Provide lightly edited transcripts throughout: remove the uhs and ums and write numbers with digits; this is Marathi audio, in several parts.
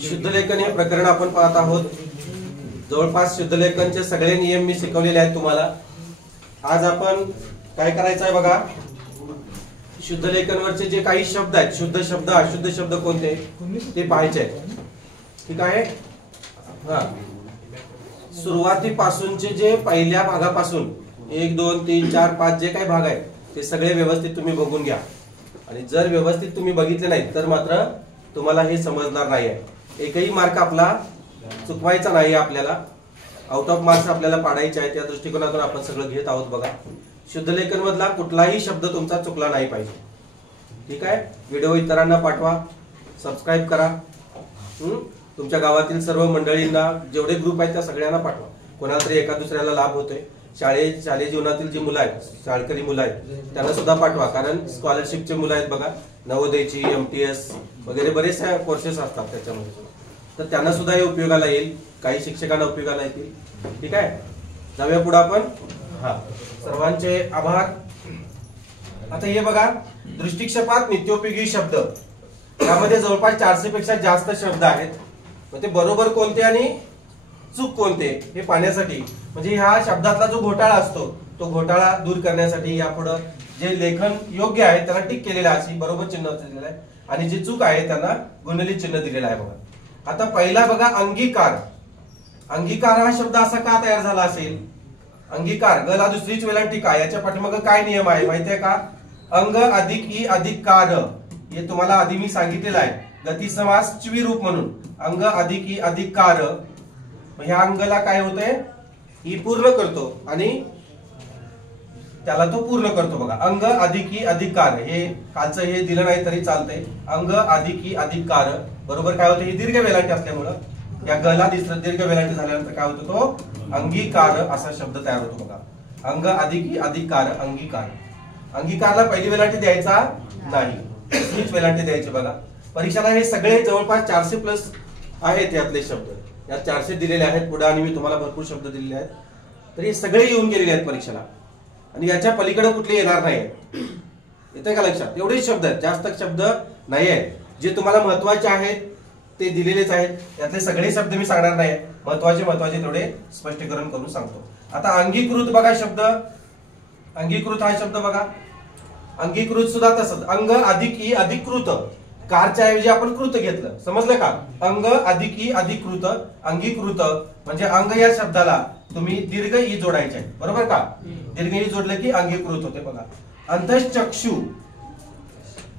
शुद्धलेखन हे प्रकरण आपण पाहत आहोत। जवळपास शुद्धलेखनचे सगळे नियम मी शिकवलेले आहेत तुम्हाला। आज आपण काय करायचं आहे बघा, शुद्धलेखनवरचे जे काही शब्द आहेत, शुद्ध शब्द अशुद्ध शब्द कोणते ते पाहायचे आहेत। ठीक आहे। हा, सुरुवातीपासूनचे जे पहिल्या भागापासून 1 2 3 4 5 जे काही भाग आहेत ते सगळे व्यवस्थित तुम्ही बघून घ्या। आणि जर व्यवस्थित तुम्ही बघितले नाही तर मात्र तुम्हाला हे समजणार नाही आहे। एकही मार्क आपला चुकवायचा नाही, आपल्याला आउट ऑफ मार्क्स आपल्याला पाडायचे आहे। त्या दृष्टिकोनातून आपण सगळं घेत आहोत बघा। शुद्धलेखन मधला कुठलाही शब्द तुमचा चुकला नाही पाहिजे। ठीक आहे। व्हिडिओ इतरांना पाठवा, सबस्क्राइब करा। तुमच्या गावातील सर्व मंडळींना, जेवढे ग्रुप आहेत त्या सगळ्यांना पाठवा। कोणाला तरी एका दुसऱ्याला लाभ होतोय। शालेय जीवनातील जी मुलं आहेत, शाळकरी मुलं आहेत त्यांना सुद्धा पाठवा, कारण स्कॉलरशिपचे मुलं आहेत बघा, नवोदयची, MTS वगैरे बरेचसे कोर्सेस असतात त्याच्यामध्ये, तर त्यांना सुद्धा हे उपयोगाला येईल। काही शिक्षकांना उपयोगाला येतील। ठीक आहे। जाऊया पुढे आपण। हा, सर्वांचे आभार। आता हे बघा, दृष्टिक्षेपात नित्योपयोगी शब्द, यामध्ये जवळपास 400 पेक्षा जास्त शब्द आहेत। मग ते बरोबर कोणते आणि चूक कोणते हे पाहण्यासाठी, म्हणजे ह्या शब्दातला जो घोटाळा असतो तो घोटाळा दूर करण्यासाठी यापुढे जे लेखन योग्य आहे त्याला टिक केलेलं आहे, अशी बरोबर चिन्ह दिलेलं आहे, आणि जे चूक आहे त्यांना गुणलित चिन्ह दिलेलं आहे बघा। आता पहिला बघा, अंगीकार। अंगीकार हा शब्द असा का तयार झाला असेल? अंगीकार, गला दुसरीच वेलांटी काय, याच्या पाठीमागे काय नियम आहे माहितीये का? अंग अधिक ई अधिक कार, हे तुम्हाला आधी मी सांगितलेलं आहे। गती समास च्वी रूप म्हणून अंग अधिक ई अधिक कार, ह्या अंगला काय होतंय, ई पूर्ण करतो आणि त्याला तो पूर्ण करतो बघा। अंग अधिक ई अधिक कार, हे कालचं हे दिलं नाही तरी चालतंय। अंग अधिक ई अधिक कार बरोबर काय होतं, ही दीर्घ वेलांटी असल्यामुळं या गला दीर्घ वेलांटी झाल्यानंतर काय होतो, तो अंगीकार असा शब्द तयार होतो बघा। अंग अधिक ई अधिक कार, अंगीकार। अंगीकारला पहिली वेलांटी द्यायचा नाही, हीच वेलांटी द्यायची बघा। परीक्षेला हे सगळे जवळपास 400 प्लस आहेत यातले शब्द, या 400 दिलेले आहेत पुढे, आणि मी तुम्हाला भरपूर शब्द दिलेले आहेत, तर हे सगळे येऊन गेलेले आहेत परीक्षेला, आणि याच्या पलीकडे कुठले येणार नाही। येते का लक्षात? एवढेच शब्द आहेत, जास्त शब्द नाही आहेत। जे तुम्हाला महत्वाचे आहेत ते दिलेलेच आहेत, यातले सगळे शब्द मी सांगणार नाही, महत्वाचे थोडे स्पष्टीकरण करून सांगतो। आता अंगीकृत बघा शब्द, अंगीकृत हा शब्द बघा। अंगीकृत सुद्धा तसंच, अंग अधिक ई अधिक कृत, कारच्या ऐवजी आपण कृत घेतलं, समजलं का? अंग अधिक ई अधिक कृत, अंगीकृत म्हणजे अंग या शब्दाला तुम्ही दीर्घ ई जोडायचे आहे, बरोबर का? दीर्घ ई जोडलं की अंगीकृत होते बघा। अंतश्चक्षु,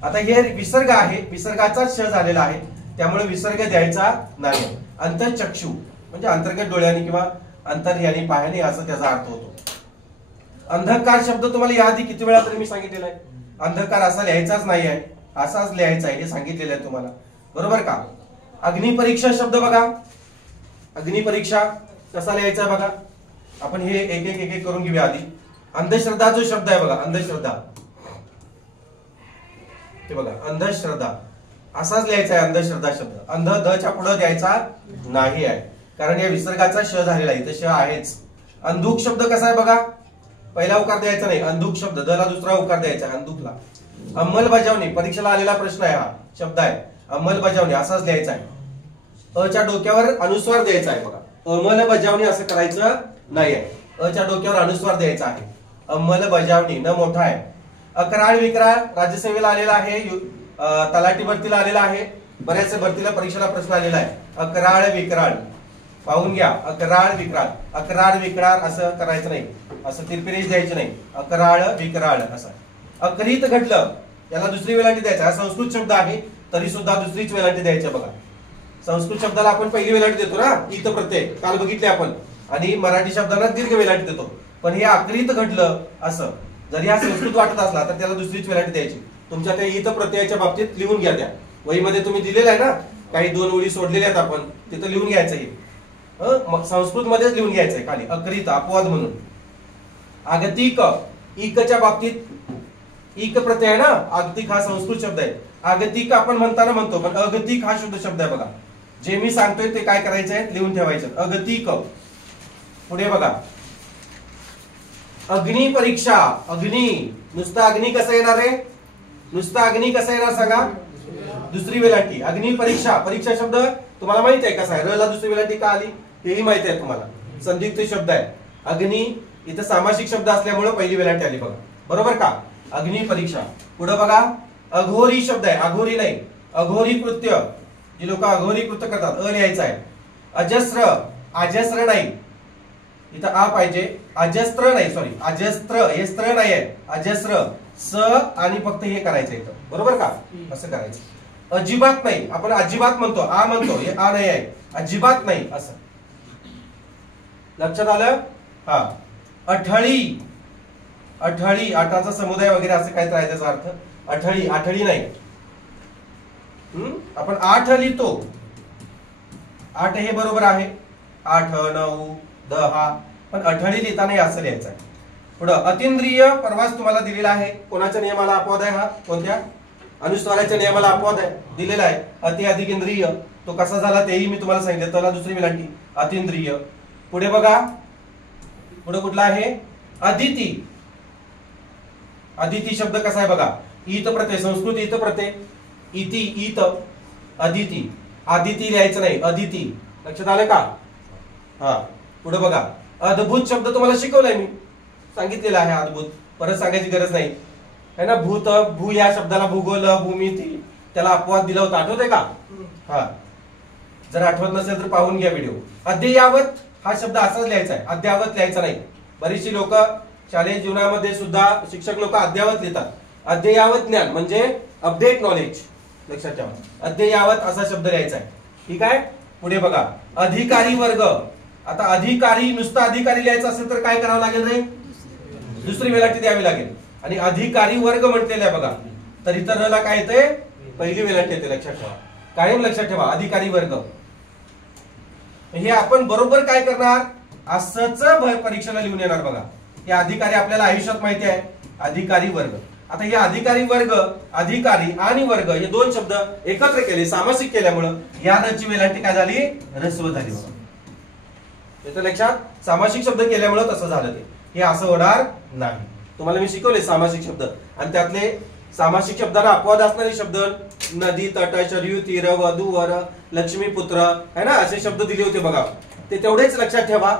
आता हे विसर्ग आहे, विसर्गाचा श झालेला आहे, त्यामुळे विसर्ग द्यायचा नाही। अंतश्चक्षु म्हणजे अंतर्गत डोळ्यांनी किंवा अंतर्यानी पाहणे असं त्याचा अर्थ होतो। अंधकार शब्द तुम्हाला याआधी किती वेळा तरी मी सांगितलेला आहे, अंधकार असा लिहायचाच नाही आहे, असाच लिहायचा आहे, हे सांगितलेलं आहे तुम्हाला, बरोबर का? अग्निपरीक्षा शब्द बघा, अग्निपरीक्षा कसा लिहायचा बघा, आपण हे एक एक करून घेऊया आधी। अंधश्रद्धा जो शब्द आहे बघा, अंधश्रद्धा, ते बघा, अंधश्रद्धा असाच लिहायचा आहे, अंधश्रद्धा शब्द। अंध द च्या पुढे द्यायचा नाही आहे, कारण या विसर्गाचा श झालेला आहे, इथे श आहेच। अंधुक शब्द कसा आहे बघा, पहिला उकार द्यायचा नाही, अंधुक शब्द, द ला दुसरा उकार द्यायचा आहे, अंधुकला। अंमलबजावणी, परीक्षेला आलेला प्रश्न आहे, हा शब्द आहे अंमलबजावणी, असाच लिहायचा आहे। अ च्या डोक्यावर अनुस्वार द्यायचा आहे बघा, अंमलबजावणी असं करायचं नाही आहे, अ च्या डोक्यावर अनुस्वार द्यायचा आहे, अंमलबजावणी, न मोठा आहे। अकराळ विक्राळ राज्यसेवेला आलेला आहे, तलाठी भरतीला आलेला आहे, बऱ्याच भरतीला परीक्षेला प्रश्न आलेला आहे। अकराळ विक्राळ पाहून घ्या, अकराळ विक्राळ, अकराळ विक्राळ असं करायचं नाही, असं तिरपिरेष द्यायचं नाही, अकराळ विक्राळ असं। अकरीत घडलं, याला दुसरी वेलांटी द्यायचा, हा संस्कृत शब्द आहे तरी सुद्धा दुसरीच वेलांटी द्यायची बघा। संस्कृत शब्दाला आपण पहिली वेलांटी देतो ना, इत प्रत्यय, काल बघितले आपण, आणि मराठी शब्दांना दीर्घ वेलांटी देतो, पण हे अकरीत घडलं असं जरी हा संस्कृत वाटत असला तर त्याला दुसरीच वेलांटी द्यायची। तुमच्या त्या इत प्रत्ययाच्या बाबतीत लिहून घ्या, त्या वहीमध्ये तुम्ही दिलेलं आहे ना, काही 2 ओळी सोडलेल्या आहेत आपण, तिथं लिहून घ्यायचं, हे संस्कृत मध्येच लिहून घ्यायचंय खाली, अकरीत अपवाद म्हणून। आगतिक, इकच्या बाबतीत इक प्रत्यय आहे ना, आगतिक हा संस्कृत शब्द आहे, आगतिक आपण म्हणताना म्हणतो, पण अगतिक हा शुद्ध शब्द आहे बघा। जे मी सांगतोय ते काय करायचंय, लिहून ठेवायचं, अगतिक। पुढे बघा, अग्नि परीक्षा, अग्नि, नुसता अग्नि कसं येणार आहे, नुसता अग्नि कसं येणार सांगा, दुसरी वेलांटी. अग्नी परीक्षा. परीक्षा शब्द तुम्हाला माहिती आहे कसा आहे. र ला दुसरी वेलांटी का आली हेही माहिती आहे तुम्हाला. संदिग्ध शब्द आहे. अग्नी इथं सामासिक शब्द असल्यामुळे पहिली वेलांटी आली बघा. बरोबर का. अग्नी परीक्षा. पुढे बघा अघोरी शब्द आहे. अघोरी नाही, अघोरी कृत्य. जी लोक अघोरी कृत्य करतात अ लिहायचं आहे. अजस्र. अजस्र नाही, इथं आ पाहिजे. अजस्त्र नाही, सॉरी अजस्त्र, हे स्त्र नाही आहे. अजस्र स आणि फक्त हे करायचं इथं. बरोबर का. असं करायचं. अजिबात नाही, आपण अजिबात म्हणतो, आ म्हणतो, हे आ नाही आहे. अजिबात नाही असं. लक्षात आलं. हा. अठळी. अठळी, आठाचा समुदाय वगैरे असं काय तर त्याचा अर्थ. अठळी. अठळी नाही. आपण आठ लिहितो. आठ हे बरोबर आहे. 8 9 10, पण अठळी लिहिताना असं लिहायचं आहे. पुढं अतींद्रिय परवास तुम्हाला दिलेला आहे. कोणाच्या नियमाला अपवाद आहे हा. कोणत्या. अनुस्वाराच्या नियमाला अपवाद आहे दिलेला आहे. अति अधिक इंद्रिय. तो कसा झाला तेही मी तुम्हाला सांगितलं. त्याला दुसरी वेलांटी अतींद्रिय. पुढे बघा. पुढे कुठला आहे. अदिती. अदिती शब्द कसा आहे बघा. ईत प्रत्यय. संस्कृत ईत प्रत्यय. इति ईत. अदिती. आदिती लिहायचं नाही, अदिती. लक्षात आलं का. हा. पुढे बघा. अद्भुत शब्द तुम्हाला शिकवलाय मी, सांगितलेला आहे. अद्भुत परत सांगायची गरज नाही है ना. भूत. भू या शब्दाला भूगोल, भूमिती त्याला अपवाद दिला होता, आठवतंय का. हा. जर आठवत नसेल तर पाहून घ्या व्हिडिओ. अद्ययावत हा शब्द असाच लिहायचा आहे, अद्यावत लिहायचा नाही. बरीचशी लोक शालेय जीवनामध्ये सुद्धा शिक्षक लोक अद्यावत लिहितात. अद्ययावत ज्ञान म्हणजे अपडेट नॉलेज. लक्षात ठेवा. अद्ययावत असा शब्द लिहायचा आहे. ठीक आहे. पुढे बघा. अधिकारी वर्ग. आता अधिकारी, नुसता अधिकारी लिहायचं असेल तर काय करावं लागेल रे. दुसरी वेलांटी द्यावी लागेल. आणि अधिकारी वर्ग म्हटलेला आहे बघा. तर इतर ला काय येते. पहिली वेलांटी येते. लक्षात ठेवा. कायम लक्षात ठेवा. अधिकारी वर्ग. हे आपण बरोबर काय करणार. असंच परीक्षेला लिहून येणार बघा. हे अधिकारी आपल्याला आयुष्यात माहिती आहे. अधिकारी वर्ग. आता हे अधिकारी वर्ग, अधिकारी आणि वर्ग हे दोन शब्द एकत्र केले, सामासिक केल्यामुळं या रची वेलांटी काय झाली. ह्रस्व झाली बघा. येतं लक्षात. सामासिक शब्द केल्यामुळे तसं झालं ते. हे असं होणार नाही. तुम्हाला मी शिकवले सामासिक शब्द, आणि त्यातले सामासिक शब्दांना अपवाद असणारे शब्द नदी, तट, शरयू, तीर, वधू, वर, लक्ष्मीपुत्र है ना, असे शब्द दिले होते बघा. ते तेवढेच लक्षात ठेवा.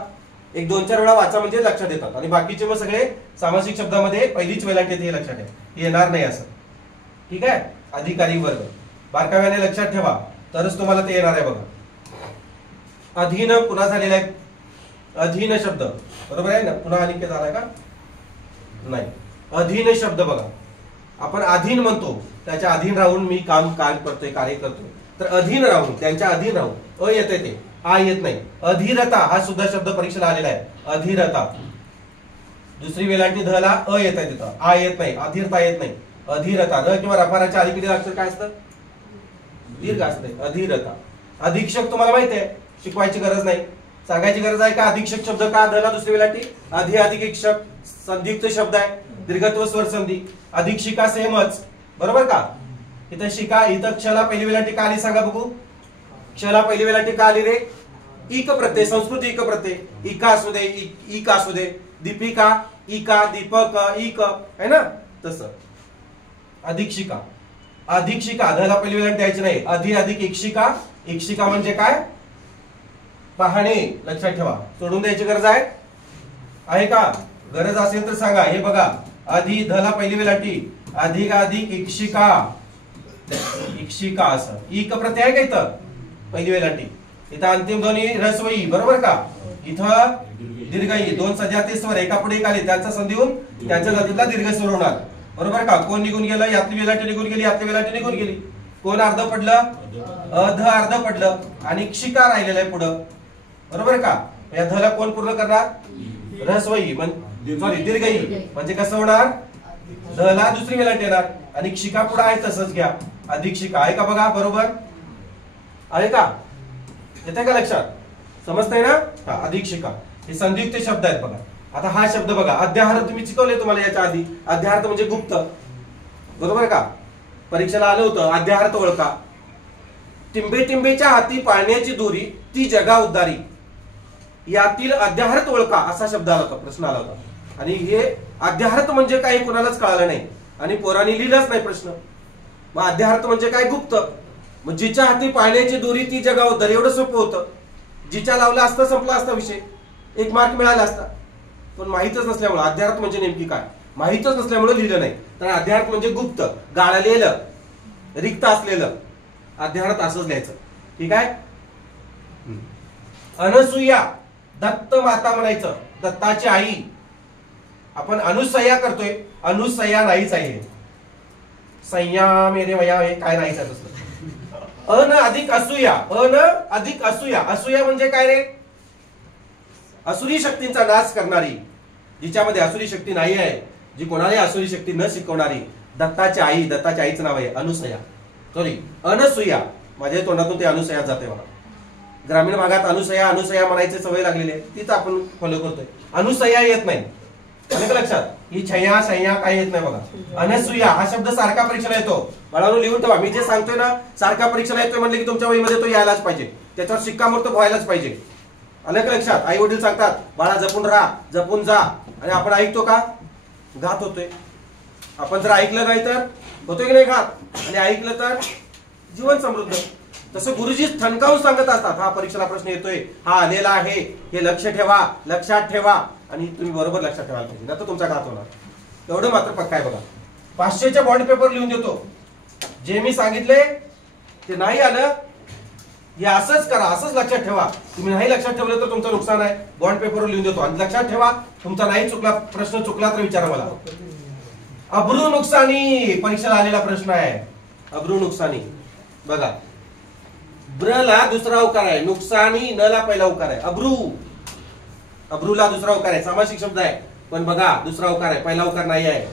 एक 2-4 वेळा वाचा म्हणजे लक्षात येतात. आणि बाकीचे मग सगळे सामासिक शब्दामध्ये पहिलीच वेलांटी येते हे लक्षात ठेवा. येणार नाही असं. ठीक आहे. अधिकारी वर्ग बारकाव्याने लक्षात ठेवा तरच तुम्हाला ते येणार आहे बघा. अधीन पुन्हा झालेला आहे. अधीन शब्द बरोबर आहे ना. पुन्हा अनिकेत झालाय का नाही. अधीन शब्द बघा. आपण अधीन म्हणतो, त्याच्या अधीन राहून मी काम करतोय, कार्य करतोय. तर अधीन राहून, त्यांच्या अधीन राहून. अ येते ते, आ येत नाही. अधीरता हा सुद्धा शब्द परीक्षेला आलेला आहे. अधीरता. दुसरी वेलांटी ध ला अ येत आहे तिथं, आ येत नाही. अधीरता येत नाही. अधीरता. र किंवा रफाराच्या अलीकडे अक्षर काय असतं. दीर्घ असते. अधीरता. अधीक्षक तुम्हाला माहिती आहे, शिकवायची गरज नाही, सांगायची गरज आहे का. अधीक्षक शब्द का. ध ला दुसरी वेलांटी अधि अधिक्षक. संधियुक्त शब्द आहे. दीर्घत्व स्वर संधी. अधिक्षिका सेमच. बरोबर का. इथं शिका. इथं क्षला पहिली वेलांटी का आली सांगा बघू. क्षला पहिली वेलांटी का आली रे. इक प्रत्यय. संस्कृत इक प्रत्यय. इका असू दे, इका असू दे. दीपिका, इका, दीपक, इक है ना. तसं अधिक्षिका. अधिक्षिका. धला पहिली वेलांटी द्यायची नाही. अधि अधिक इक्षिका. इक्षिका म्हणजे काय. पाहणे. लक्षात ठेवा. सोडून द्यायची गरज आहे का. गरज असेल तर सांगा. हे बघा. अधि धला पहिली वेलांटी अधिक अधिक इक्षिका. इक्षिका असं. इक प्रत्यय आहे का इथं पहिली वेलांटी. इथं अंतिम ध्वनी ह्रस्व ई. बरोबर का. इथं दीर्घ ई. दोन सजाती स्वर एका पुढे एक आले, त्यांचा संधी होऊन त्यांच्या जातीतला दीर्घ स्वर होणार. बरोबर का. कोण निघून गेलं. यातली वेलांटी निघून गेली, यातली वेलांटी निघून गेली. कोण अर्ध पडलं. अध अर्ध पडलं आणि क्षिका राहिलेलं आहे पुढं. बरोबर का. या ध ला कोण पूर्ण करणार. ह्रस्व ई सॉरी दीर्घ ई. म्हणजे कसं होणार. ध ला दुसरी वेलांटी येणार आणि क्षिका पुढे आहे तसंच घ्या. अधिक्षिका आहे का बघा. बरोबर आहे का. येते का लक्षात. समजतंय ना. हा. अधिक्षिका. हे संधियुक्त शब्द आहेत बघा. आता हा शब्द बघा. अध्याहार तुम्ही शिकवले तुम्हाला याच्या आधी. अध्याहार म्हणजे गुप्त. बरोबर का. परीक्षेला आलं होतं. अध्याहार ओळखा. टिंबे टिंबेच्या हाती पाळण्याची दोरी ती जगा उद्धारी. यातील अध्याहार ओळखा असा शब्द आला होता, प्रश्न आला होता. आणि हे अध्याहार म्हणजे काय कुणालाच कळालं नाही आणि पोरांनी लिहिलंच नाही प्रश्न. मग अध्याहार म्हणजे काय. गुप्त. मग जिच्या हाती पाण्याची दोरी ती जगाव धर, एवढं सोपं होतं. जिच्या लावलं असतं संपला असता विषय, 1 मार्क मिळाला असता. पण माहीतच नसल्यामुळे अध्यात्म म्हणजे नेमकी काय माहीतच नसल्यामुळे लिहिलं नाही. तर अध्यात्म म्हणजे गुप्त, गाळलेलं, रिक्त असलेलं. अध्यात्म असंच लिहायचं. ठीक आहे. अनसुया दत्त माता म्हणायचं, दत्ताची आई. आपण अनुसया करतोय, अनुसया नाहीच आहे. सय्या मेरे वया हे काय नाहीच आहे तसलं. अन अधिक असूया, अन अधिक असूया. असूया म्हणजे काय रे? असुरी शक्तींचा नाश करणारी, जिच्यामध्ये असुरी शक्ती नाही आहे, जी कोणालाही असुरी शक्ती न शिकवणारी दत्ताची आई. दत्ताच्या आईचं नाव आहे अनुसया, सॉरी अनसुया. माझ्या तोंडातून ते अनुसया जाते मला. ग्रामीण भागात अनुसया अनुसया म्हणायची सवय लागलेली आहे, तीच आपण फॉलो करतोय. अनुसया येत नाही. आलं लक्षात? ही छया शय्या काय येत नाही बघा. अनसुया हा शब्द सारखा परीक्षेला येतो. बाळांनो लिहून ठेवा. मी जे सांगतोय ना सारखा परीक्षेला येतोय म्हणले की तुमच्या वहीमध्ये तो यायलाच पाहिजे, त्याच्यावर शिक्कामोर्तब व्हायलाच पाहिजे. आलं का लक्षात? आई वडील सांगतात बाळा जपून राहा, जपून जा, आणि आपण ऐकतो का? घात होतोय. आपण जर ऐकलं नाही तर होतोय की नाही घात, आणि ऐकलं तर जीवन समृद्ध. तसं गुरुजी ठणकावून सांगत असतात, हा परीक्षेला प्रश्न येतोय, हा आलेला आहे, हे लक्ष ठेवा, लक्षात ठेवा, आणि तुम्ही बरोबर लक्षात ठेवायला पाहिजे, नाही तर तुमचा घात होणार. एवढं मात्र पक्का आहे बघा. 500च्या बॉन्ड पेपर लिहून देतो. जे मी सांगितले ते नाही आलं, हे असंच करा, असंच लक्षात ठेवा. तुम्ही नाही लक्षात ठेवलं तर तुमचं नुकसान आहे. बॉन्ड पेपरवर लिहून देतो. आणि लक्षात ठेवा, तुमचा नाही चुकला, प्रश्न चुकला तर विचारा मला. अब्रू नुकसानी परीक्षेला आलेला प्रश्न आहे. अब्रू नुकसानी बघा. ब्र ला दुसरा उकार आहे, नुकसानी न ला पहिला उकार आहे. अब्रू, अब्रूला दुसरा उकार आहे. सामासिक शब्द आहे, पण बघा दुसरा उकार आहे, पहिला उकार नाही आहे.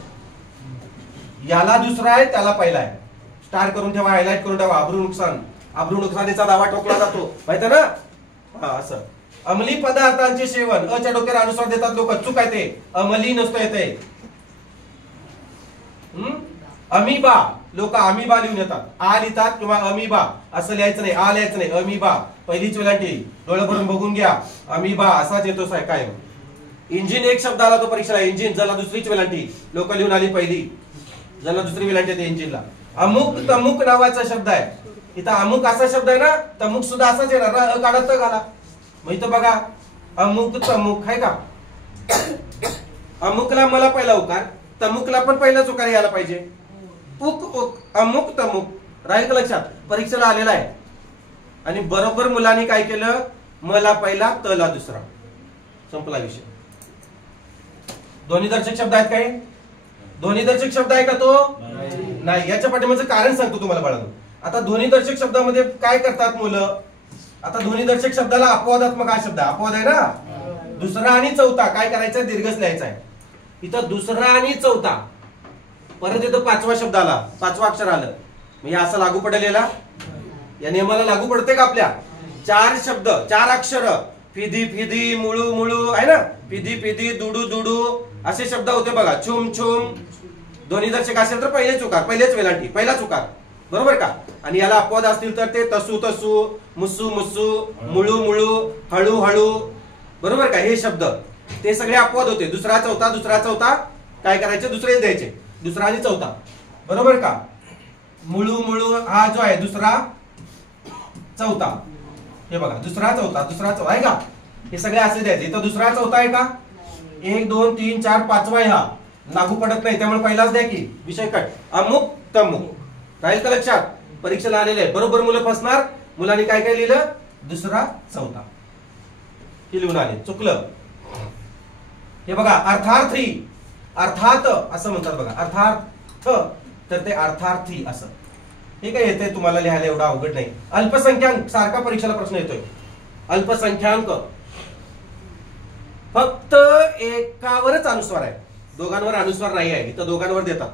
याला दुसरा आहे, त्याला पहिला आहे. स्टार करून ठेवा, हायलाइट करून ठेवा. अब्रू नुकसान. अब्रू नुकसानीचा दावा ठोकला जातो, माहिती ना? हा असं. अंमली पदार्थांचे सेवन, अच्या डोक्याला अनुसार देतात लोक. चूक आहे ते, अंमली नसतो येते. अमिबा, लोक अमिबा लिहून येतात. आ लिहितात किंवा अमिबा असं लिहायचं नाही, आ लिहायचं नाही. अमिबा पहिलीच वेलांटी, डोळे भरून बघून घ्या. अमिबा असाच येतो काय. इंजिन एक शब्द आला तो परीक्षेला, इंजिन. ज्याला दुसरीच वेलांटी, लोक लिहून आली पहिली, ज्याला दुसरी वेलांटी येते इंजिनला. अमुक तमुक नावाचा शब्द आहे. इथं अमुक असा शब्द आहे ना, तमुक सुद्धा असाच येणार ना, काढत तर घाला. मग इथं बघा अमुक तमुक आहे का? अमुकला मला पहिला उकार, तमुकला पण पहिलाच उकार यायला पाहिजे. उक उक, अमुक तमुक. राहील का लक्षात? परीक्षेला आलेला आहे. आणि बरोबर मुलांनी काय केलं, मला पहिला तला दुसरा, संपला विषय. ध्वनिदर्शक शब्द आहेत काय? ध्वनिदर्शक शब्द आहे का तो? नाही. याच्या पाठीमागचं कारण सांगतो तुम्हाला बाळांनो. आता ध्वनिदर्शक शब्दामध्ये काय करतात मुलं? आता ध्वनिदर्शक शब्दाला अपवादात्मक हा शब्द, अपवाद आहे ना. दुसरा आणि चौथा काय करायचं? दीर्घच लिहायचा आहे. इथं दुसरा आणि चौथा, परत इथं पाचवा शब्द आला, पाचवा अक्षर आलं, म्हणजे असं लागू पडेल याला? या नियमाला लागू पडते का आपल्या? 4 शब्द 4 अक्षर, फिदी फिदी, मुळू मुळू आहे ना, फिदी फिदी, दुडू दुडू असे शब्द होते बघा. छुम छुम. ध्वनिदर्शक असेल तर पहिलेच उकार, पहिलेच वेलांटी, पहिलाच उकार, बरोबर का? आणि याला अपवाद असतील तर ते तसू तसू, मुसू मुसू, मुळू मुळू, हळू हळू, बरोबर का? हे शब्द ते सगळे अपवाद होते. दुसरा चौथा, दुसरा चौथा काय करायचे? दुसरे द्यायचे, दुसरा आणि चौथा, बरोबर का? मुळू मुळू हा जो आहे दुसरा चौथा, हे बघा दुसरा चौथा, दुसरा चौथा आहे का? हे सगळे असे द्यायचे. इथं दुसरा चौथा आहे का? 1 2 3 4 5वा हा लागू पडत नाही, त्यामुळे पहिलाच द्या की, विषय कट. अमुक तमुक. राहील का लक्षात? परीक्षेला आलेले आहे. बरोबर मुलं फसणार. मुलांनी काय काय लिहिलं? दुसरा चौथा हे लिहून आले, चुकलं. हे बघा अर्थार्थी, अर्थात असं म्हणतात बघा. अर्थार्थ तर ते अर्थार्थी असं. हे काय येते तुम्हाला लिहायला, एवढा अवघड नाही. अल्पसंख्याक सारखा परीक्षेला प्रश्न येतोय. अल्पसंख्याक फक्त एकावरच अनुस्वार आहे, दोघांवर अनुस्वार नाही आहे. इथं दोघांवर देतात,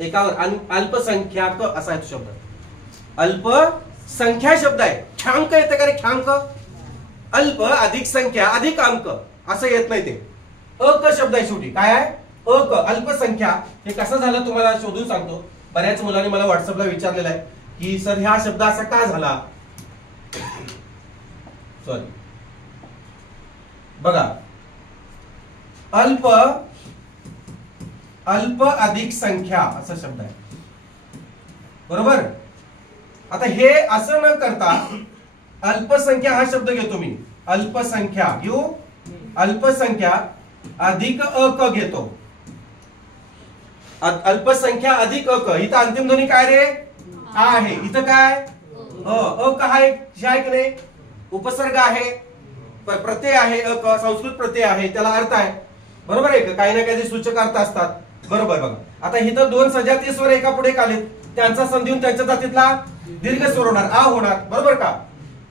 एकावर. अल्पसंख्याक असा आहे तो शब्द. अल्पसंख्या शब्द आहे. ख्यांक येते का रे? ख्यांक. अल्प अधिक संख्या अधिक अंक असं येत नाही ते. अक शब्द आहे शेवटी. काय आहे? अक. अल्पसंख्या. हे कसं झालं तुम्हाला शोधून सांगतो. बऱ्याच मुलांनी मला व्हॉट्सअपला विचारलेलं आहे की सर ह्या शब्द असा का झाला. सॉरी बघा, अल्प अल्प अधिक संख्या असा शब्द आहे, बरोबर? आता हे असं न करता अल्पसंख्या हा शब्द घेतो मी, अल्पसंख्या घेऊ, अल्पसंख्या अधिक अक घेतो, अल्पसंख्या अधिक अक. इथं अंतिम ध्वनी काय रे? आ आहे. इथं काय? अक आहे की नाही? उपसर्ग आहे, प्रत्यय आहे, अक संस्कृत प्रत्यय आहे, त्याला अर्थ आहे. बरोबर आहे का? काही ना काही सूचक अर्थ असतात. बरोबर बघा. आता इथं दोन सजातीय स्वर एका पुढे आलेत, त्यांचा संधी होऊन त्यांच्या जातीतला दीर्घ स्वर होणार, आ होणार. बरोबर का?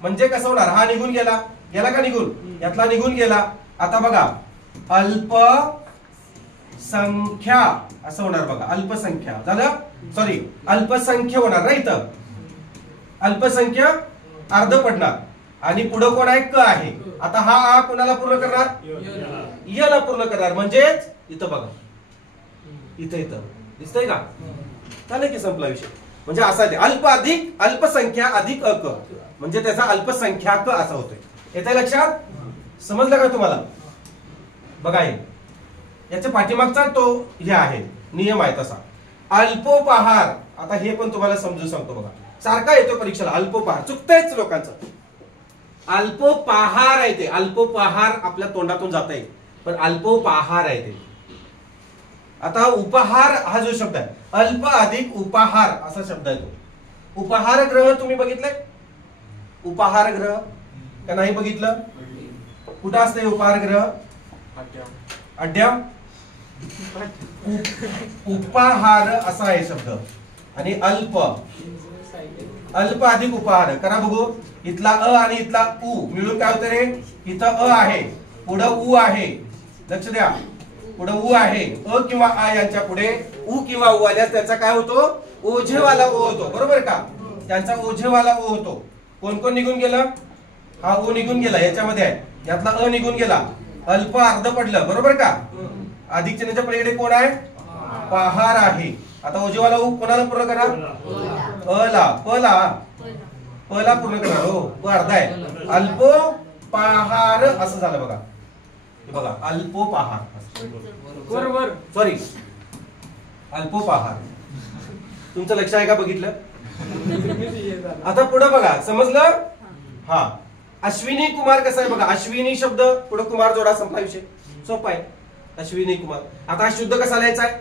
म्हणजे कसं होणार? हा निघून गेला, गेला का निघून? यातला निघून गेला. आता बघा अल्प संख्या असं होणार बघा, अल्पसंख्या झालं, सॉरी अल्पसंख्य होणार ना. इथं अल्पसंख्य अर्ध पडणार आणि पुढे कोण आहे? क आहे. आता हा आ कोणाला पूर्ण करणार? याला पूर्ण करणार. म्हणजेच इथं बघा, इथं इथं दिसतंय का? झालं की संपला विषय. म्हणजे असा आहे अल्प अधिक अल्पसंख्या अधिक अक, म्हणजे त्याचा अल्पसंख्याक असा होतोय. येतंय लक्षात? समजलं का तुम्हाला? बघा हे याच्या पाठीमागचा तो हे आहे, नियम आहे तसा. अल्पोपहार, आता हे पण तुम्हाला समजून सांगतो बघा, सारखा येतो परीक्षेला अल्पोपहार, चुकतंयच लोकांचं. अल्पोपहार आहे ते, अल्पोपहार आपल्या तोंडातून जात आहे, पण अल्पोपहार आहे ते. आता उपहार हा जो शब्द आहे, अल्प अधिक उपहार असा शब्द आहे तो. उपहार ग्रह तुम्ही बघितलंय? उपहार ग्रह का नाही बघितलं? कुठं असते उपहार ग्रह? अड्ड्याव. उपहार असा आहे शब्द. आणि अल्प, अल्प अधिक उपहार करा बघू. इथला अ आणि इथला उ मिळून काय होतं रे? इथं अ आहे, पुढं उ आहे. लक्ष द्या, पुढं उ आहे. अ किंवा आ यांच्या पुढे उ किंवा उ आल्यास त्याचा काय होतो? ओझेवाला ओ होतो. बरोबर का? त्यांचा ओझेवाला ओ होतो. कोण कोण निघून गेलं? हा ओ निघून गेला, याच्यामध्ये आहे. यातला अ निघून गेला, अल्प अर्ध पडलं. बरोबर का? अधिक चिन्हाच्या पलीकडे कोण आहे? पहार आहे. आता ओझेवाला उ कोणाला पूर्ण करणार? अला, पला पूर्ण करणार. हो, प अर्धा आहे. अल्पो पहार असं झालं बघा. बघा अल्पोपहार, बरोबर, सॉरी अल्पोपहार. तुमचं लक्ष आहे का? बघितलं? आता पुढे बघा, समजलं? हा, अश्विनी कुमार कसं आहे बघा. अश्विनी शब्द पुढे कुमार जोडा, संपला विषय. सोपा आहे. अश्विनी कुमार. आता हा शुद्ध कसा लिहायचा आहे?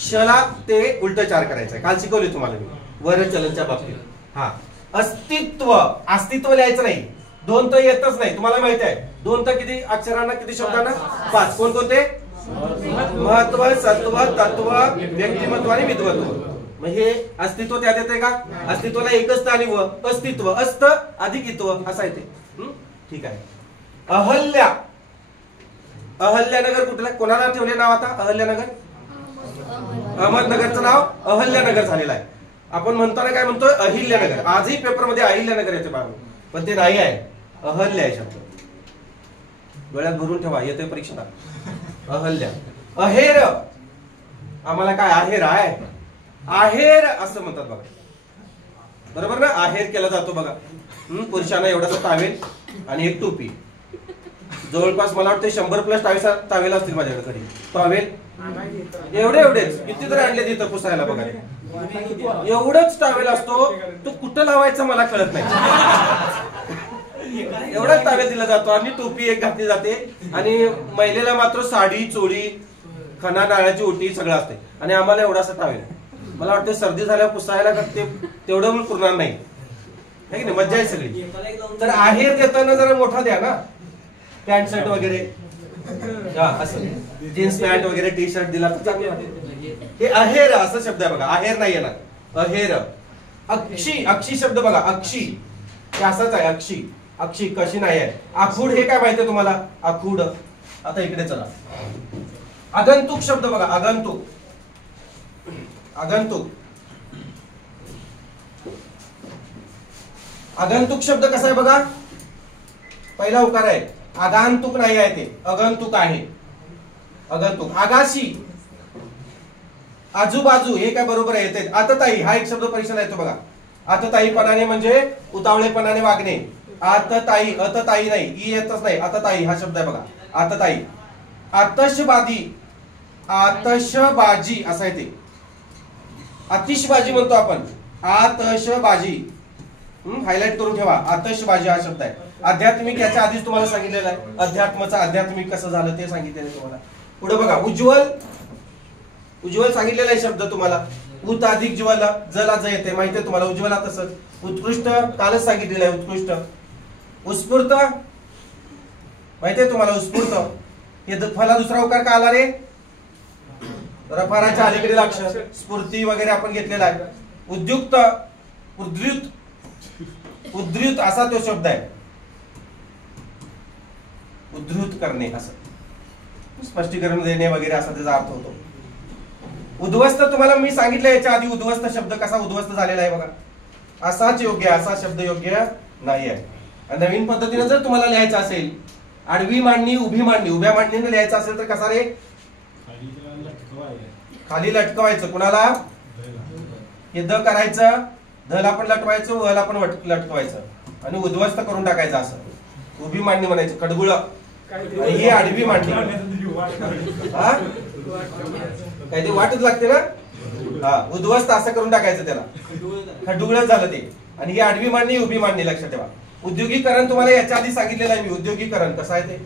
शला ते उलट चार करायचं आहे. काल शिकवले तुम्हाला मी वर चलनच्या बाबतीत. हा, अस्तित्व, अस्तित्व लिहायचं नाही. दोन तर येतच नाही, तुम्हाला माहिती आहे. दोन तर किती अक्षरांना, किती शब्दांना? 5. कोण कोणते? महत्व, सत्व, तत्व, व्यक्तिमत्व आणि विद्वत्व. मग हे अस्तित्व त्यात येते का? अस्तित्वाला एकच आणि व अस्तित्व, अस्त अधिक इत्व असं आहे ते. ठीक आहे. अहल्या, अहल्यानगर कुठलं, कोणाला ठेवले नाव आता? अहल्यानगर. अहमदनगरचं नाव अहल्यानगर झालेलं आहे. आपण म्हणताना काय म्हणतोय? अहिल्यानगर. आजही पेपरमध्ये अहिल्यानगर येते बाबा, पण ते नाही आहे, अहल्या आहे शब्द. डोळ्यात भरून ठेवा, येते परीक्षेला. अहल्या. अहेर, आम्हाला काय आहेर आहे? आहेर असं म्हणतात बघा. बरोबर ना? आहेर केला जातो बघा. पुरुषांना एवढासा टावेल आणि एक टोपी. जवळपास मला वाटतं 100+ टावेल असतील माझ्याकडे कधी. टावेल एवढेच कितीतरी आणले तिथं पुसायला बघा. एवढंच टावेल असतो, तो कुठं लावायचा मला कळत नाही. एवढाच टावेल दिला जातो आणि टोपी एक घातली जाते. आणि महिलेला मात्र साडी, चोळी, खना, नाळ्याची ओटी सगळं असते. आणि आम्हाला एवढासा टावेल. मला वाटतं सर्दी झाल्यावर पुसायला तेवढं पण पुरणार नाही. है की नाही? मज्जा आहे सगळी. तर आहेर देताना जरा मोठा द्या ना. पॅन्ट शर्ट वगैरे, असं जीन्स पॅन्ट वगैरे, टी शर्ट दिला तर चांगलं वाटेल. हे अहेर असं शब्द आहे बघा. आहेर नाही येणार, अहेर. अक्षी, अक्षी शब्द बघा. अक्षी हे असाच आहे. अक्षी, अक्षी कशी नाही आहे. आखूड हे काय माहितीये तुम्हाला? आखूड. आता इकडे चला. आगंतुक शब्द बघा. आगंतुक, आगंतुक. आगंतुक शब्द कसा आहे बघा. पहिला उकार आहे. आगंतुक नाही आहे ते, अगंतुक आहे. अगंतुक. आगाशी, आजूबाजू हे काय बरोबर आहे येते. आतताई हा एक शब्द परीक्षेला येतो बघा. आतताईपणाने म्हणजे उतावळेपणाने वागणे. आतताई, अतताई नाही, ई येतच नाही. आतताई हा शब्द आहे बघा. आतताई. आतषबाजी, आतषबाजी असं आहे ते. आतिषबाजी म्हणतो आपण. आतषबाजी, हायलाइट करून ठेवा. आतषबाजी हा शब्द आहे. आध्यात्मिक याच्या आधीच तुम्हाला सांगितलेलं आहे. अध्यात्माचं आध्यात्मिक कसं झालं ते सांगितलेलं आहे तुम्हाला. पुढे बघा, उज्ज्वल. उज्ज्वल सांगितलेला आहे शब्द तुम्हाला. उत अधिक ज्वल, जला ज येते माहितीये तुम्हाला. उज्ज्वला तसंच. उत्कृष्ट कालच सांगितलेलं आहे. उत्कृष्ट. उत्स्फूर्त माहितीये तुम्हाला. उत्स्फूर्त हे फला दुसरा उकार का आला रे? रफाराच्या अलीकडील अक्षर. स्फूर्ती वगैरे आपण घेतलेला आहे. उद्युक्त, उद्धृत, उद्धृत असा तो शब्द आहे. उद्धृत करणे असं स्पष्टीकरण देणे वगैरे असा त्याचा अर्थ होतो. उद्ध्वस्त तुम्हाला मी सांगितलं याच्या आधी. उद्ध्वस्त शब्द कसा उद्ध्वस्त झालेला आहे बघा. असाच योग्य, असा शब्द योग्य नाही आहे. नवीन पद्धतीने जर तुम्हाला लिहायचं असेल, आडवी मांडणी, उभी मांडणी, उभ्या मांडणीने लिहायचं असेल तर कसा रे? खाली लटकवायचं. कुणाला? हे द करायचं, धला पण लटवायचं, वला पण लटकवायचं आणि उद्ध्वस्त करून टाकायचं. असं उभी मांडणी म्हणायचं. कडगुळ. आणि ही आडवी मांडणी. हा काय ते वाटच लागते ना. हा उद्ध्वस्त असं करून टाकायचं त्याला. खडुगळ झालं ते. आणि ही आडवी मांडणी, उभी मांडणी लक्षात ठेवा. उद्योगीकरण तुम्हाला याच्या आधी सांगितलेलं आहे मी. उद्योगीकरण कसं आहे ते?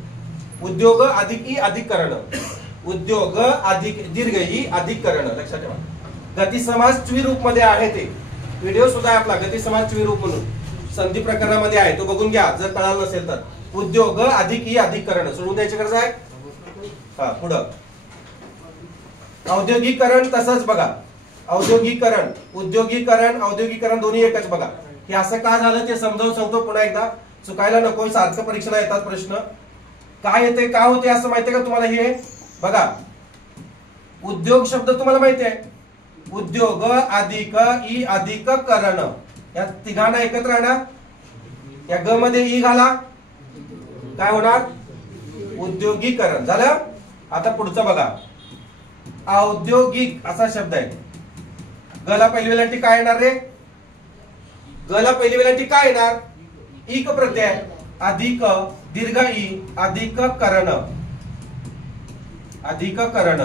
उद्योग अधिक ई अधिक करण. उद्योग अधिक दीर्घ ई अधिक करण लक्षात ठेवा. गती समास च्वीरूप मध्ये आहे ते. व्हिडिओ सुद्धा आहे आपला गती समास च्वीरूप म्हणून. संधी प्रकरणामध्ये आहे तो, बघून घ्या जर कळालं नसेल तर. उद्योग अधिक ई अधिक करण सोडून द्यायची गरज आहे. हा पुढं औद्योगिकरण. तसंच बघा, औद्योगिकरण, उद्योगीकरण, औद्योगिकरण दोन्ही एकच बघा. हे असं का झालं ते समजावून सांगतो पुन्हा एकदा. चुकायला नको. सारखं परीक्षेला येतात प्रश्न. काय येते का होते असं माहितीये का तुम्हाला? हे बघा, उद्योग शब्द तुम्हाला माहिती आहे. उद्योग अधिक ई अधिक करण. या तिघांना एकत्र आणा. या ग मध्ये ई घाला. काय होणार? उद्योगीकरण झालं. आता पुढचं बघा, औद्योगिक असा शब्द आहे. गला पहिली वेलांटी काय येणार रे? गला पहिली वेलांटी काय येणार? इक प्रत्यय अधिक दीर्घ ई अधिक करण. अधिक करण.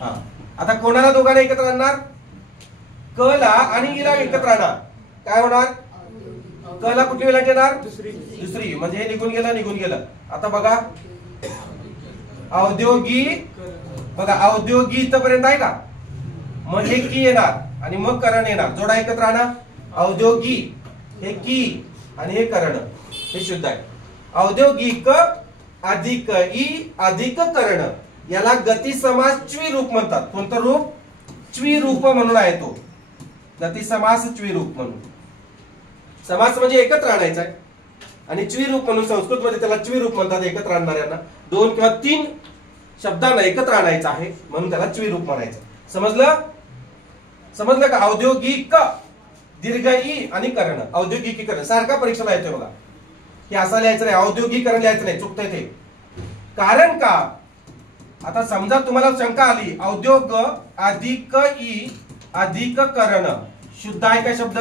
हा आता कोणाला दोघांना एकत्र आणणार? क ला आणि इला एकत्र आणा. काय होणार? क ला कुठली वेलांटी येणार? दुसरी. म्हणजे हे निघून गेलं, निघून गेलं. आता बघा, औद्योगिक. बघा औद्योगिक इथपर्यंत आहे का? मग हे की येणार आणि मग करण येणार. जोडा एकत्र आणा. औद्योगिक हे की आणि हे करण. हे शुद्ध आहे. औद्योगिक अधिक ई अधिक करण याला गती समास च्वीरूप म्हणतात. कोणतं रूप? च्वीरूप म्हणून आहे तो. गती समास च्वीरूप म्हणून. समास म्हणजे एकत्र आणायचा आहे आणि च्वीरूप म्हणून संस्कृत मध्ये त्याला च्वीरूप म्हणतात. एकत्र आणणाऱ्यांना दोन किंवा तीन शब्दांना एकत्र आणायचं आहे म्हणून त्याला च्वीरूप म्हणायचं. समजलं? समजलं का? औद्योगिक दीर्घ ई आणि करण. औद्योगिकीकरण सारखा परीक्षेला येतोय बघा. हे असं लिहायचं नाही, औद्योगिकरण लिहायचं नाही. चुकतंय ते. कारण का? आता समजा तुम्हाला शंका आली, औद्योग अधिक ई अधिक करण शुद्ध आहे का शब्द?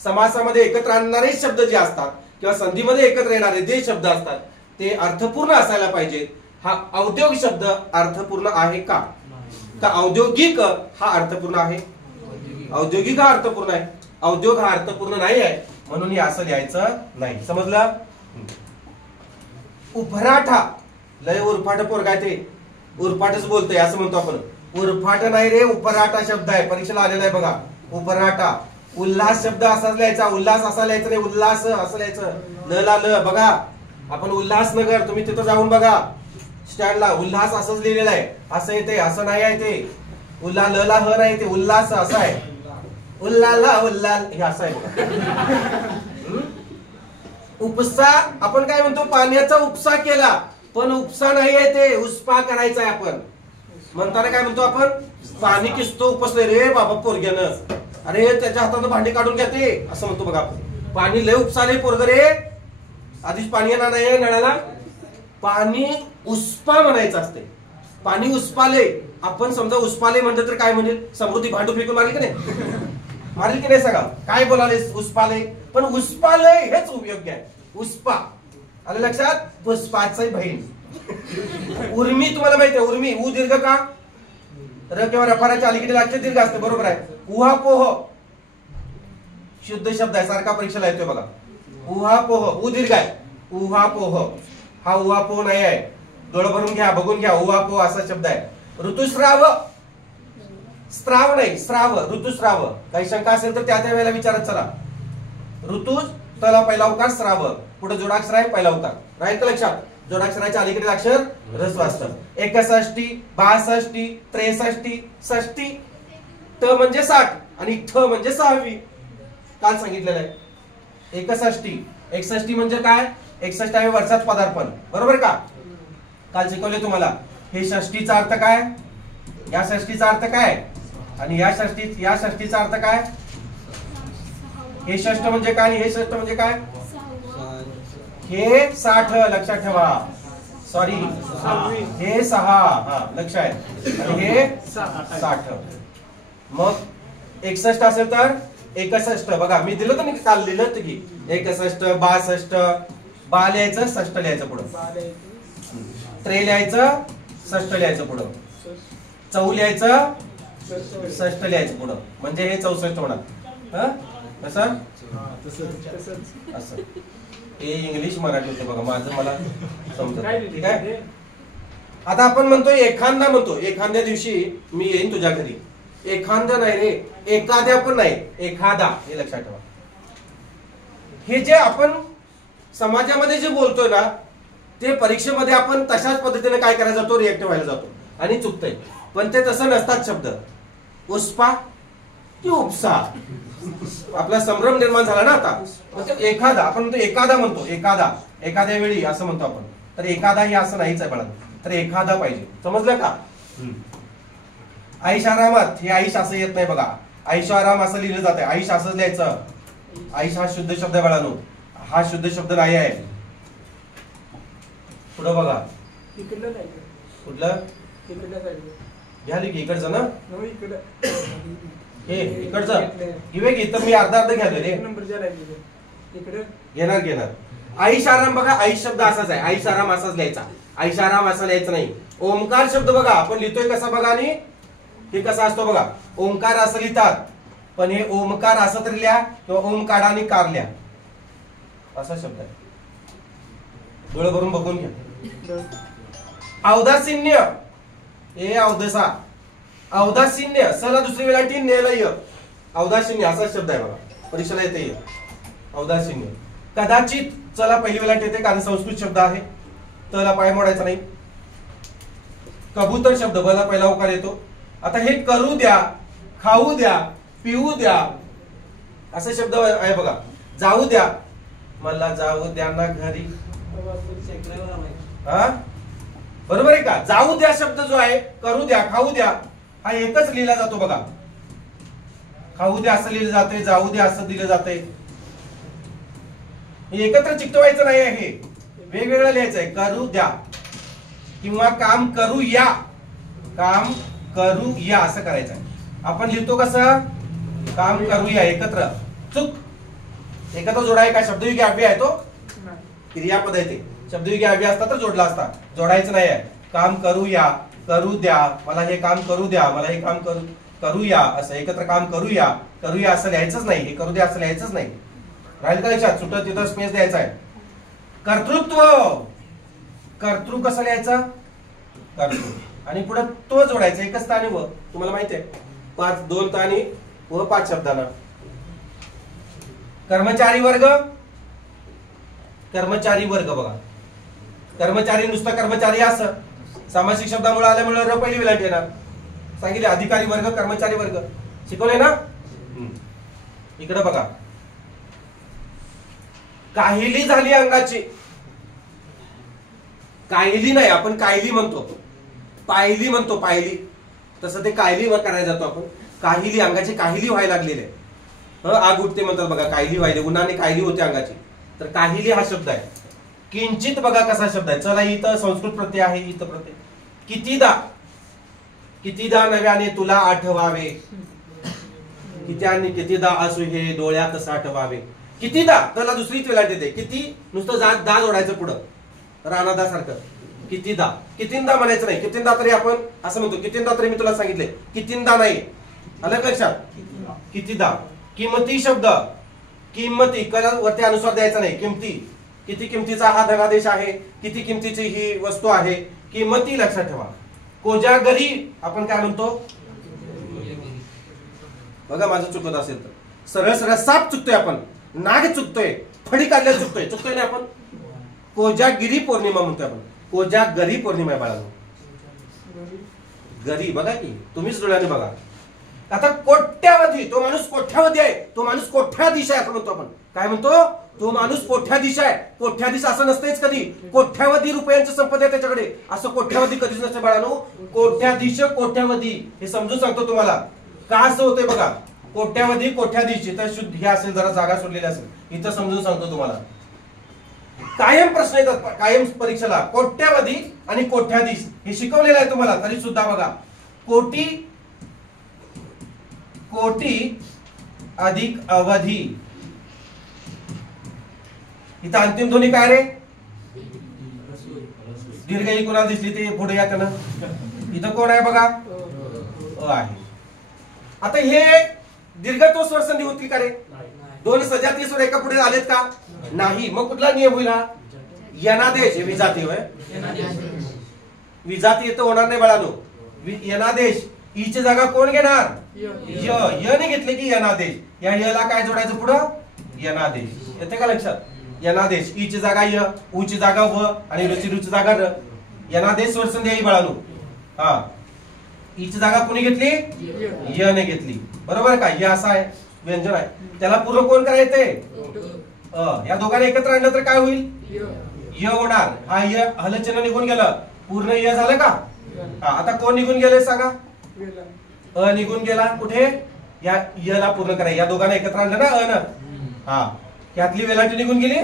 समासामध्ये एकत्र आणणारे शब्द जे असतात किंवा संधीमध्ये एकत्र येणारे जे शब्द असतात ते अर्थपूर्ण असायला पाहिजेत. हा औद्योग शब्द अर्थपूर्ण आहे का? का औद्योगिक हा अर्थपूर्ण आहे? औद्योगिक हा अर्थपूर्ण आहे. औद्योग हा अर्थपूर्ण नाही आहे म्हणून हे असं लिहायचं नाही. समजलं? उफराठा लय उरफाट पोरगा आहे ते. उरफाटच बोलतोय असं म्हणतो आपण. उरफाट नाही रे, उपराठा शब्द आहे. परीक्षेला आलेला आहे बघा. उपराठा. उल्हास शब्द असाच लिहायचा. उल्हास असा लिहायचं नाही. उल्हास असं लिहायचं. ल ला ल. बघा आपण उल्हासनगर, तुम्ही तिथं जाऊन बघा स्टँडला उल्हास असंच लिहिलेलं आहे. असं येते, असं नाही आहे ते. उल्हा ल ला ह नाही ते. उल्हास असं आहे. उल्लाला उल्लाल हे असं आहे. उपसा आपण काय म्हणतो? पाण्याचा उपसा केला. पण उपसा नाही आहे ते, उसपा करायचा आहे. आपण म्हणताना काय म्हणतो आपण? पाणी किसतो उपसले रे बाबा पोरग्यानं. अरे त्याच्या हातानं भांडी काढून घ्या ते असं म्हणतो बघा आपण. पाणी लय उपसाले पोरग रे. आधीच पाणी येणार नाही नळाला. पाणी उसपा म्हणायचं असते. पाणी उसपाले. आपण समजा उसपाले म्हणतो तर काय म्हणजे? समृद्धी भांडू फेकून मारली की नाही? मारली की नाही सांगा? काय बोलाले? उसपाले. पण उसपाले हेच योग्य आहे. उसपा आलं लक्षात? पुष्पाची बहीण. उर्मी तुम्हाला माहिती आहे. उर्मी उ दीर्घ का? र किंवा रफाराच्या अलीकडे लागते दीर्घ असते. बरोबर आहे. उहापोह शुद्ध शब्द आहे, सारखा परीक्षेला येतोय बघा. उहापोह, उ दीर्घ आहे. उहापोह, हा उहापोह नाही आहे. डोळं भरून घ्या, बघून घ्या. उहापोह असा शब्द आहे. ऋतुस्राव, स्त्राव नाही, स्राव, ऋतुस्राव. काही शंका असेल तर त्या वेळेला विचारत चला. ऋतू तला पहिला उकार, स्राव पुढे जोडाक्षर आहे, पहिला उकार. राहील का लक्षात? जोडाक्षराच्या अलीकडे अक्षर ऱ्हस्व असतं. 61, 62, 63, 60. त म्हणजे 60 आणि ठ म्हणजे 6वी. काल सांगितलेलं आहे. 61 म्हणजे काय? 61 वर्षात पदार्पण, बरोबर का? काल शिकवले तुम्हाला. हे षष्टीचा अर्थ काय, या षष्टीचा अर्थ काय आणि या षष्टीचा अर्थ काय? हे षष्ट म्हणजे काय आणि हे षष्ट म्हणजे काय? हे 60 लक्षात ठेवा. सॉरी, हे 6, हा लक्ष आहे. आणि हे 60. मग 61 असेल तर 61. बघा मी दिलं तर काल लिहिलं होतं की 61, 62. बा लिहायचं, षष्ट लिहायचं पुढं. त्रे लिहायचं, षष्ट लिहायचं पुढं. चौ लिहायचं, षष्ट लिहायचं पुढं. म्हणजे हे 64 होणार. कसं? असं. हे इंग्लिश मराठी होते बघा, माझं मला समजत. ठीक आहे. आता आपण म्हणतोय एखादा, म्हणतो एखाद्या दिवशी मी येईन तुझ्या घरी. एखादा नाही रे, एखाद्या पण नाही, एखादा. हे लक्षात ठेवा. हे जे आपण समाजामध्ये जे बोलतोय ना, ते परीक्षेमध्ये आपण तशाच पद्धतीने काय करायला जातो, रिएक्ट व्हायला जातो आणि चुकतंय. पण ते तसं नसतात शब्द. उस्पा की उपसा, आपला संभ्रम निर्माण झाला ना आता. एखादा आपण म्हणतो, एखादा म्हणतो, एखादा, एखाद्या वेळी असं म्हणतो आपण. तर एखादा हे असं नाहीच आहे बाळा. तर एखादा पाहिजे. समजलं का? आईश आरामात, हे आईश असं येत नाही बघा. आईश आराम असं लिहिलं जाते. आईश असंच लिहायचं. आईश हा शुद्ध शब्द आहे बाळांनो, हा शुद्ध शब्द नाही आहे. पुढं बघा. कुठलं घ्या की इकडचं ना, हे इकडचं घेऊया की. तर मी अर्धा घ्यालो रे. घेणार. आईश आराम बघा, आईश शब्द असाच आहे. आईश आराम असाच लिहायचा. आईश आराम असा लिहायचं नाही. ओमकार शब्द बघा आपण लिहितोय कसा बघा, आणि हे कसा असतो बघा. ओमकार असं लिहितात, पण हे ओमकार असं तरी लिहा किंवा ओमकार आणि कार लिहा, असा शब्द आहे. डोळे भरून बघून घ्या. औदासीन्य, हे अवदसा. औदासीन्य, सला दुसरी वेळा नेला य. औदासीन्य असा शब्द आहे बघा, परीक्षेला येते. औदासीन्य. कदाचित, चला पहिली वेळा येते कारण संस्कृत शब्द आहे. तला पाय मोडायचा नाही. कबूतर शब्द, बला पहिला उकार येतो. आता हे करू द्या, खाऊ द्या, पिऊ द्या, असे शब्द आहे बघा. जाऊ द्या, मला जाऊ द्या ना घरी. हा बरोबर आहे का? जाऊ द्या शब्द जो आहे, करू द्या, खाऊ द्या, हा एकच लिहिला जातो बघा. खाऊ द्या असं लिहिलं जाते, जाऊ द्या असं दिलं जाते. एकत्र चिकटवायचं नाही आहे, वेगवेगळं लिहायचं आहे. करू द्या किंवा काम करू या, काम करू या असं करायचं आहे. आपण लिहितो कसं, काम करूया एकत्र. चूक. एकत्र जोडाय काय शब्दयुगी अव्यय आहे तो, क्रियापद आहे ते. शब्दयुगी अव्यय असता तर जोडला असता, जोडायचं नाही आहे. काम करूया, करू द्या, मला हे काम करू द्या, मला हे काम करूया, असं एकत्र काम करूया, करूया असं लिहायचंच नाही. हे करू द्या असं लिहायचंच नाही. राहील का लक्षात? सुटत तिथं स्पेस द्यायचा आहे. कर्तृत्व, कर्तृ कसं लिहायचं, कर्तृ, आणि पुढे तो जोडायचा. एकच ताणी व, तुम्हाला माहिती आहे 5 2 ताणी व 5 शब्दांना. कर्मचारी वर्ग, कर्मचारी वर्ग बघा. कर्मचारी नुसतं कर्मचारी असं सामासिक शब्दामुळे आल्यामुळे र पहिली वेळा येणार. सांगितले अधिकारी वर्ग, कर्मचारी वर्ग शिकवले ना. इकडे बघा. काहिली झाली अंगाची. काहिली नाही, आपण काहिली म्हणतो, पायली म्हणतो, पायली. तसं ते काहिली करायला जातो आपण. काहिली, अंगाची काहिली व्हायला लागलेली आहे. आग उठते म्हणतात बघा, काहिली व्हायली, उन्हाने काहिली होते अंगाची. तर काहिली हा शब्द आहे. किंचित बघा कसा शब्द आहे. चला इथं संस्कृत प्रत्यय आहे, इथं प्रत्यय. कितीदा, कितीदा नव्याने तुला आठवावे, कितीदा असू हे डोळ्यात साठवावे. कितीदा, त्याला दुसरीच वेळा येते. किती नुसतं दा जोडायचं पुढं, रानादा सारखं. कितीदा, कितींदा म्हणायचं नाही. कितींदा तरी आपण असं म्हणतो, कितींदा तरी मी तुला सांगितले, कितींदा नाही. आलं लक्षात? कितीदा. किमती शब्द, किंमती वरती अनुसार द्यायचा नाही, किमती. किती किमतीचा हा धनादेश आहे, किती किमतीची ही वस्तू आहे, किंमती लक्षात ठेवा. कोजागरी आपण काय म्हणतो बघा, माझं चुकत असेल तर. सरळ सरळ साप चुकतोय आपण, नाग चुकतोय, फडी काढल्या चुकतोय ना आपण. कोजागिरी पौर्णिमा म्हणतोय आपण, कोजागरी पौर्णिमा आहे बाळांनो. गरी बघा की तुम्हीच डोळ्याने बघा. आता कोट्यावधी, तो माणूस कोट्यावधी आहे, तो माणूस कोट्याधीश आहे असं म्हणतो आपण. काय म्हणतो? तो माणूस कोट्याधीश आहे. कोट्याधीश असं नसतेच कधी, कोट्यावधी रुपयांची संपत्ती आहे त्याच्याकडे, असं कोट्यावधी कधीच नसते बाळांनो. कोट्याधीश कोट्यावधी हे समजून सांगतो तुम्हाला का असं होतंय बघा. कोट्यावधी कोट्याधीश, इथं शुद्ध हे असेल, जरा जागा सोडलेली असेल, इथं समजून सांगतो तुम्हाला. कायम प्रश्न येतात कायम परीक्षेला, कोट्यावधी आणि कोट्याधीश हे शिकवलेलं आहे तुम्हाला. तरी सुद्धा बघा, कोटी कोटी अधिक अवधी, इथं अंतिम ध्वनी काय रे? दीर्घ ही कोणाला दिसली ते पुढे या त्यानं. इथं कोण आहे बघा? अ आहे. आता हे दीर्घत्व स्वर संधी होती का रे? दोन सजातीय स्वर एका पुढे आलेत का? नाही. मग कुठला नियम होईल हा? यनादेश. विजाती होय, विजाती येतं होणार नाही बाळानो. यनादेश. ईची जागा कोण घेणार? य ने घेतले की यनादेश. या यला काय जोडायचं पुढं? यनादेश. येते का लक्षात? यनादेश. ईची जागा य, ऊची जागा व आणि रुची जागा र. यनादेश स्वर संधी आहे बाळानो. हा, ईची जागा कोणी घेतली? य ने घेतली. बरोबर का? य असा आहे, व्यंजन आहे, त्याला पूर्ण कोण करायचंय? या दोघांना एकत्र आणलं तर काय होईल? य होणार. हा य हलचिन्ह निघून गेलं, पूर्ण य झालं का? हा, आता कोण निघून गेले सांगा? अ निघून गेला. कुठे? या य ला पूर्ण करा. या दोघांना एकत्र आणलं ना अ न. हा, यातली वेलांटी निघून गेली,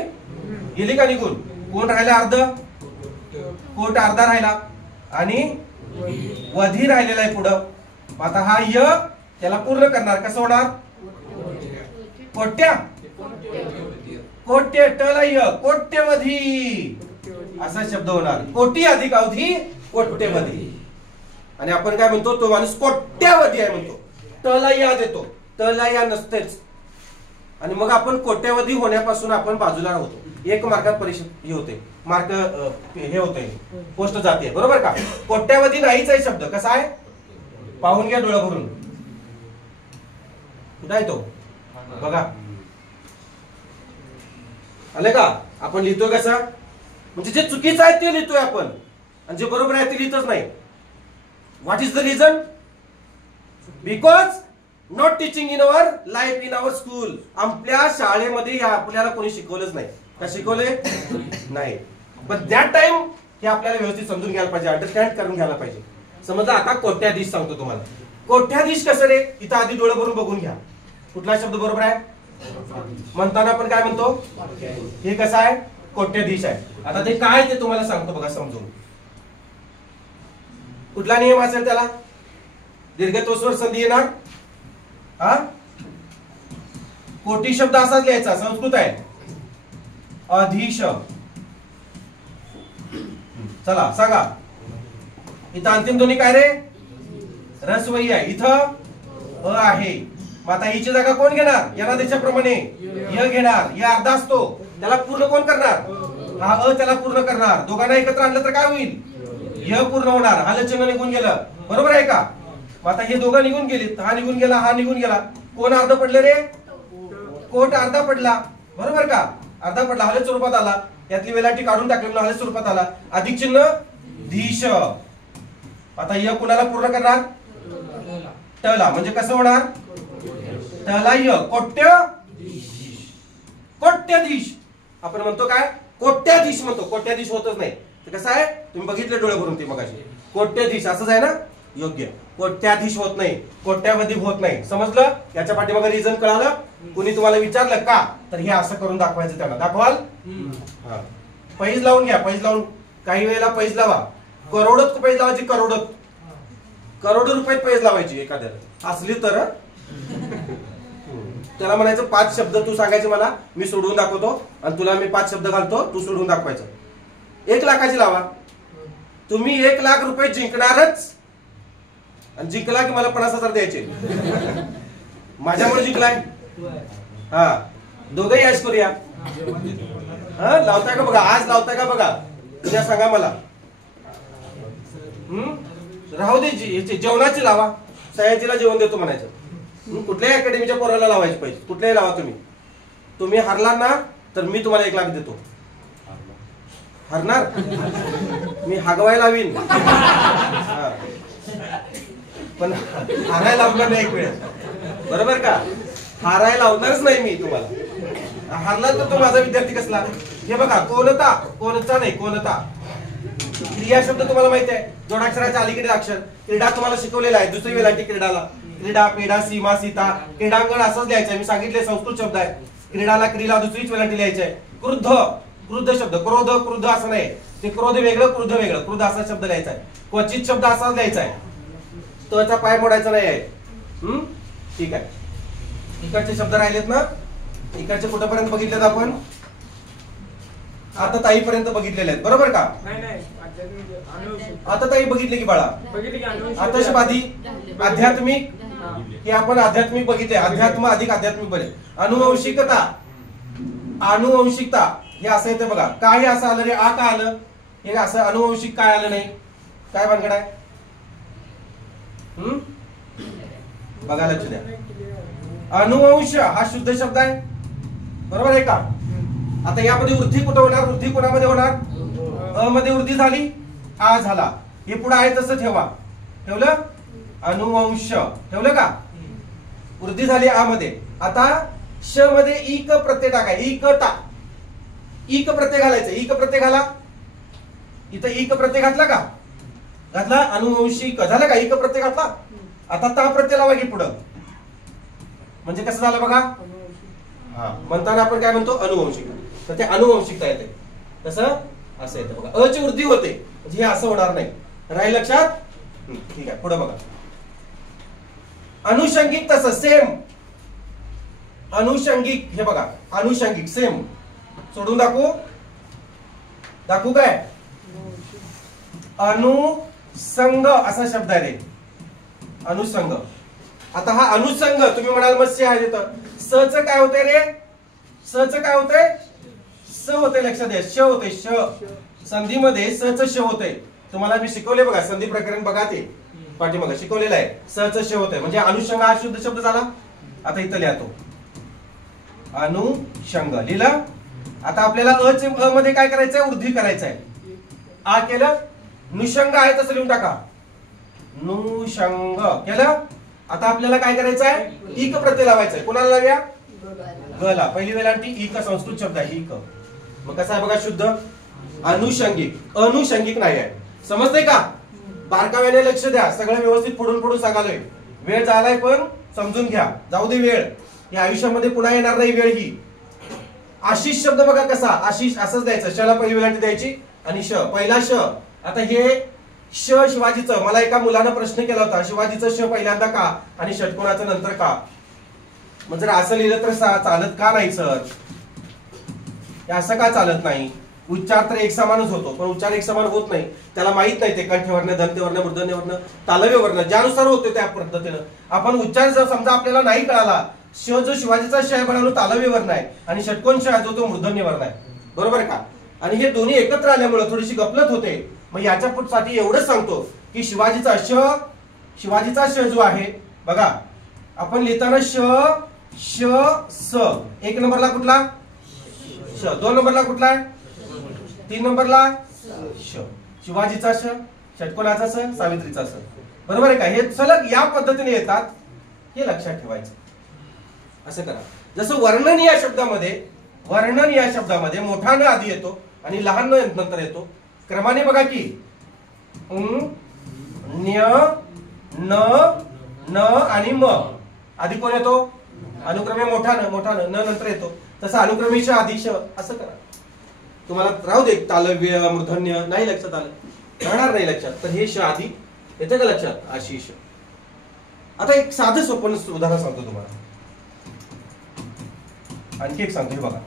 गेली का निघून? कोण राहिला? अर्ध. कोट अर्धा राहिला आणि वधी राहिलेला आहे पुढं. आता हा य त्याला पूर्ण करणार, कसं होणार? कोट्या कोट्य टला य कोट्यवधी असा शब्द होणार. कोटी अधिक अवधी कोट्यवधी. आणि आपण काय म्हणतो? तो माणूस कोट्यावधी आहे म्हणतो. टला या देतो, टला या नसतेच. आणि मग आपण कोट्यावधी होण्यापासून आपण बाजूला राहतो. 1 मार्कात परीक्षा हे होते, मार्क हे होते, पोस्ट जाते. बरोबर का? कोट्यावधी नाहीच आहे शब्द. कसा आहे पाहून घ्या डोळा भरून. कुठं आहे तो बघा. आले का? आपण लिहितोय कसं? म्हणजे जे चुकीचं आहे ते लिहितोय आपण, आणि जे बरोबर आहे ते लिहितच नाही. What is the reason? Because not teaching in our life, in our school. आपल्या शाळेमध्ये आपल्याला कोणी शिकवलंच नाही. का शिकवले? नाही. बट दॅट टाइम हे आपल्याला व्यवस्थित समजून घ्यायला पाहिजे, अंडरस्टँड करून घ्यायला पाहिजे. समजा आता कोट्याधीश सांगतो तुम्हाला. कोट्याधीश कसं रे? इथं आधी डोळे भरून बघून घ्या कुठला शब्द बरोबर आहे. म्हणताना आपण काय म्हणतो? हे कसं आहे? कोट्याधीश आहे. आता ते काय ते तुम्हाला सांगतो बघा समजून. कुठला नियम असेल त्याला? दीर्घत्व स्वर संधी येणार. हा, कोटी शब्द असाच लिहायचा, संस्कृत आहे. अधीश. चला सांगा, इथं अंतिम ध्वनी काय रे? रस्वई आहे. इथं अ आहे. मग आता हिची जागा कोण घेणार? यनादेशाप्रमाणे य घेणार. या अर्धा असतो, त्याला पूर्ण कोण करणार? हा अ त्याला पूर्ण करणार. दोघांना एकत्र आणलं तर काय होईल? य पूर्ण होणार. हलचिन्ह निघून गेलं. बरोबर आहे का? आता हे दोघं निघून गेले, हा निघून गेला, हा निघून गेला. कोण अर्ध पडले रे? कोट अर्धा पडला. बरोबर का? अर्धा पडला, हलत स्वरूपात आला. यातली वेलांटी काढून टाकली म्हणून हलत स्वरूपात आला. अधिक चिन्ह धीश. आता य कुणाला पूर्ण करणार? टला. म्हणजे कसं होणार? टला य कोट्याधीश. आपण म्हणतो काय? कोट्याधीश म्हणतो. कोट्याधीश होतच नाही. तर कसं आहे? तुम्ही बघितले डोळे भरून ते मगाशी. कोट्याधीश असंच आहे ना? योग्य. कोट्याधीश होत नाही, कोट्यावधी होत नाही. समजलं? याच्या पाठीमागे रिझन कळालं? कुणी तुम्हाला विचारलं का, तर हे असं करून दाखवायचं त्यांना. दाखवाल? पैज लावून घ्या. पैज लावून, काही वेळेला पैज लावा. करोडत पैज लावायची. करोडो रुपयात पैज लावायची एखाद्याला असली तर. त्याला म्हणायचं 5 शब्द तू सांगायचे मला, मी सोडवून दाखवतो, आणि तुला मी 5 शब्द घालतो, तू सोडवून दाखवायचं. 1 लाखाची लावा. तुम्ही 1 लाख रुपये जिंकणारच, आणि जिंकला की मला 50,000 द्यायचे. माझ्यामुळे जिंकलाय. हा, दोघंही यश करूया. हा लावताय का बघा, आज लावताय का बघा, उद्या सांगा मला. राहू दे जेवणाची लावा, सयाजीला जेवण देतो म्हणायचं. कुठल्याही अकॅडमीच्या पोराला लावायची पाहिजे, कुठल्याही लावा तुम्ही. तुम्ही हरला ना तर मी तुम्हाला 1 लाख देतो. हरणार मी हागवायला लावीन, पण हारायला लावणार नाही एक वेळ, बरोबर का. हारायला लावणारच नाही मी तुम्हाला. हारला तर तो माझा विद्यार्थी कसला. हे बघा, कोणता, कोणता नाही, कोणता. क्रिया शब्द तुम्हाला माहिती आहे, जोडाक्षराच्या अलीकडे अक्षर. क्रीडा तुम्हाला शिकवलेला आहे, दुसरी वेलांटी क्रीडाला. क्रीडा, पेडा, सीमा, सीता, क्रीडांगण असंच लिहायचंय. मी सांगितले संस्कृत शब्द आहे. क्रीडाला क्रीडा दुसरीच वेलांटी लिहायची आहे. क्रुद्ध, क्रुद्ध शब्द, क्रोध, क्रुद्ध असं नाही, ते क्रोध वेगळं, क्रुद्ध वेगळं. क्रुद्ध असा शब्द लिहायचा आहे. क्वचित शब्द असाच लिहायचा आहे, तचा पाय मोडायचा नाही आहे. ठीक आहे. इकडचे शब्द राहिलेत ना, इकडचे कुठपर्यंत बघितलेत आपण, आता ताईपर्यंत बघितलेले आहेत, बरोबर का. आता ताई बघितले की बाळा, आतषबाजी, आध्यात्मिक, हे आपण आध्यात्मिक बघितले. अध्यात्म अधिक आध्यात्मिक बरे. अनुवंशिकता, अनुवंशिकता हे असं येते बघा. का हे असं आलं रे, आ का आलं, हे असं अनुवंशिक काय आलं नाही, काय भानगड आहे. बघा, लक्ष द्या. अनुवंश हा शुद्ध शब्द आहे, बरोबर आहे का. आता यामध्ये वृद्धी कुठं होणार, वृद्धी कोणामध्ये होणार, अ मध्ये वृद्धी झाली, आ झाला. हे पुढे आहे तसं ठेवा, ठेवलं. अनुवंश ठेवलं का, वृद्धी झाली आ मध्ये. आता श मध्ये इक प्रत्यय टाकाय, इक टा, इक प्रत्यय घालायचं. इक प्रत्यय घाला, इथं इक प्रत्यय घातला का, घातला. अनुवंशिक झालं का, इक प्रत्यय घातला. आता ता प्रत्यय लावा की पुढं, म्हणजे कसं झालं बघा. हा म्हणताना आपण काय म्हणतो, अनुवंशिक. तर ते अनुवंशिकता येते, तसं असं येतं बघा. अ ची वृद्धी होते, म्हणजे हे असं होणार नाही. राहील लक्षात. ठीक आहे, पुढे बघा. अनुषंगिक तसं सेम. अनुषंगिक हे बघा, अनुषंगिक सेम. सोडून दाखवू, दाखवू काय. अनुसंग असा शब्द आहे रे, अनुसंग. आता हा अनुसंग तुम्ही म्हणाल मत्स्य आहे तिथं. स च काय होते रे, स च काय होते, स होते. लक्षात द्या, श होते. श संधीमध्ये स च श होते. तुम्हाला मी शिकवले बघा, संधी प्रकरण बघा, ते पाठीमागे शिकवलेलं आहे. स च श होते म्हणजे अनुषंग हा शुद्ध शब्द झाला. आता इथं लिहा तो अनुषंग लिहिलं. आता आपल्याला अ मध्ये काय करायचंय, वृद्धी करायचंय. आ केलं, नुषंग आहे तसं लिहून टाका, नुषंग केलं. आता आपल्याला काय करायचं आहे, इक प्रत्यय लावायचा आहे. कोणाला लावूया, गला. पहिली वेलांटी इक, संस्कृत शब्द आहे इक. मग कसं आहे बघा, शुद्ध अनुषंगिक, अनुषंगिक नाही आहे. समजतंय का. बारकाव्याने लक्ष द्या, सगळं व्यवस्थित पुढून पुढून सांगालोय. वेळ झालाय पण समजून घ्या, जाऊ दे वेळ, या आयुष्यामध्ये पुन्हा येणार नाही वेळ ही. आशिष शब्द बघा कसा, आशिष असंच द्यायचं. शला पहिली वेलांटी द्यायची आणि श, पहिला श. आता हे श शिवाजीचं, मला एका मुलानं प्रश्न केला होता, शिवाजीचं श पहिल्यांदा का आणि षटकोणाचं नंतर का. मग जर असं लिहिलं तर चालत का नाही सर, असं का चालत नाही. उच्चार तर एक समानच होतो, पण उच्चार एक समान होत नाही. त्याला माहित नाही ते कंठ्यवर्ण, दंत्यवर्ण, मूर्धन्यवर्ण, तालव्यवर्ण ज्यानुसार होते त्या पद्धतीनं. आपण उच्चार जर समजा आपल्याला नाही कळाला, श जो शिवाजीचा श बनवलो तालव्यवर्ण आहे आणि षटकोन श जो तो मूर्धन्यवर्ण आहे, बरोबर का. आणि हे दोन्ही एकत्र आल्यामुळे थोडीशी गफलत होते. मग याच्या पुढसाठी एवढंच सांगतो की शिवाजीचा श जो आहे बघा, आपण लिहिताना श स, एक नंबरला कुठला श, दोन नंबरला कुठला आहे, तीन नंबरला श. शिवाजीचा श, षटकोनाचा स, सावित्रीचा स, बरोबर आहे का. हे सलग या पद्धतीने येतात, हे लक्षात ठेवायचं. असं करा. जसं वर्णन या शब्दामध्ये, वर्णन या शब्दामध्ये मोठा न आधी येतो आणि लहान न नंतर येतो. क्रमाने बघा की न्य, न, न आणि म. आधी कोण येतो, अनुक्रमे मोठा न नंतर येतो. तसं अनुक्रमे श आधी श. असं करा. तुम्हाला राहू दे तालव्य, मूर्धन्य नाही लक्षात आलं, राहणार नाही लक्षात, तर हे श आधी येते का लक्षात, आशिष. आता एक साधं सोपं उदाहरण सांगतो तुम्हाला. आणखी एक सांगतो, हे बघा.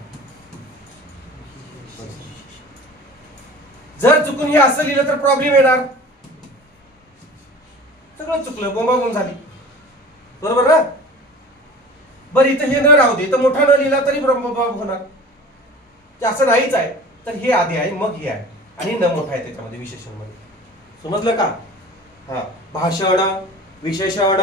जर चुकून हे असं लिहिलं तर प्रॉब्लेम येणार. सगळं चुकलं, बोंबाबोंब झाली, बरोबर ना. बरं इथं हे न राहू दे, तर मोठा न लिहिला तरी ब्रह्मभाव होणार, ते असं नाहीच आहे. तर हे आधी आहे मग हे आहे, आणि न मोठा आहे त्याच्यामध्ये विशेषण मध्ये. समजलं का? हा, भाषण, विशेषण,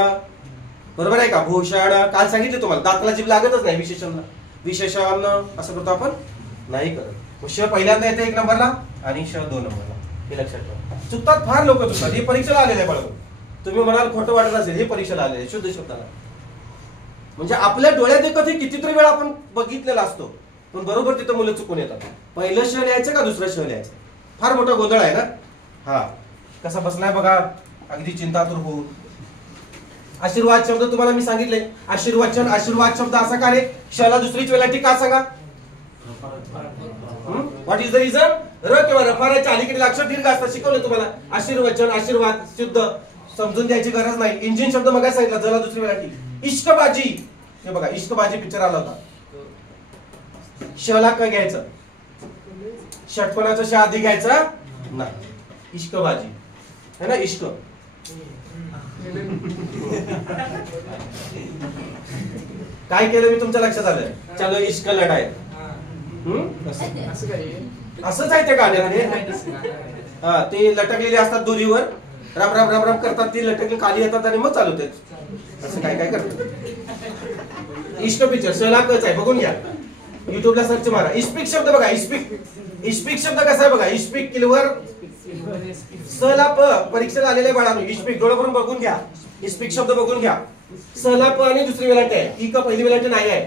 बरोबर आहे का? भूषण काल सांगितलं तुम्हाला, दाताला जीभ लागतच नाही विशेषणला. विशेषण असं करतो आपण नाही करत. श पहिल्यांदा येते 1 नंबरला आणि श 2 नंबरला, हे लक्षात ठेवा. चुकतात, फार लोक चुकतात. हे परीक्षेला आलेलं आहे बाळगून. तुम्ही म्हणाल खोटं वाटत असेल, हे परीक्षेला आलेलं आहे शुद्ध शब्दाला. म्हणजे आपल्या डोळ्यात एकच हे कितीतरी वेळा आपण बघितलेला असतो, पण बरोबर तिथं मुलं चुकून येतात. पहिलं श लिहायचं का दुसरं श लिहायचं, फार मोठा गोंधळ आहे ना. हा, कसा बसलाय बघा, अगदी चिंतातूर होऊन. आशीर्वाद शब्द तुम्हाला मी सांगितले, आशीर्वचन, आशीर्वाद शब्द असा का रे? शला दुसरीच वेळा का सांगा? What is the reason? र किंवा रफाराच्या अलीकडे अक्षर दीर्घ असतात, शिकवलं तुम्हाला. आशीर्वचन, आशीर्वाद शुद्ध समजून द्यायची गरज नाही. इंजिन शब्द मग सांगितला, जला दुसरी वेळा इश्कबाजी. हे बघा, इश्कबाजी पिक्चर आला होता. शला क घ्यायचं, षटकोनाचा श आधी घ्यायचा नाही. इश्कबाजी है ना, इश्क. काय केलं मी तुमच्या लक्षात आलं? चलो इश्क लढाई. असंच आहे त्या गाण्यामध्ये. हा, ते लटकलेले असतात दोरीवर, राम राम राम राम करतात, ती लटकली खाली येतात आणि मग चालू होतात. असं काय काय करतात. इश्क पिक्चर शला कच आहे, बघून घ्या. युट्यूबला सर्च मारा. इस्पिक शब्द बघा, इस्पिक. इस्पिक शब्द कसा आहे बघा, इस्पिक किलवर सला प. परीक्षेला आलेल्या बाळांनो इस्पिक डोळे भरून बघून घ्या. इस्पिक शब्द बघून घ्या. सला प आणि दुसरी वेलांटी आहे, ई का पहिली वेलांटी नाही आहे.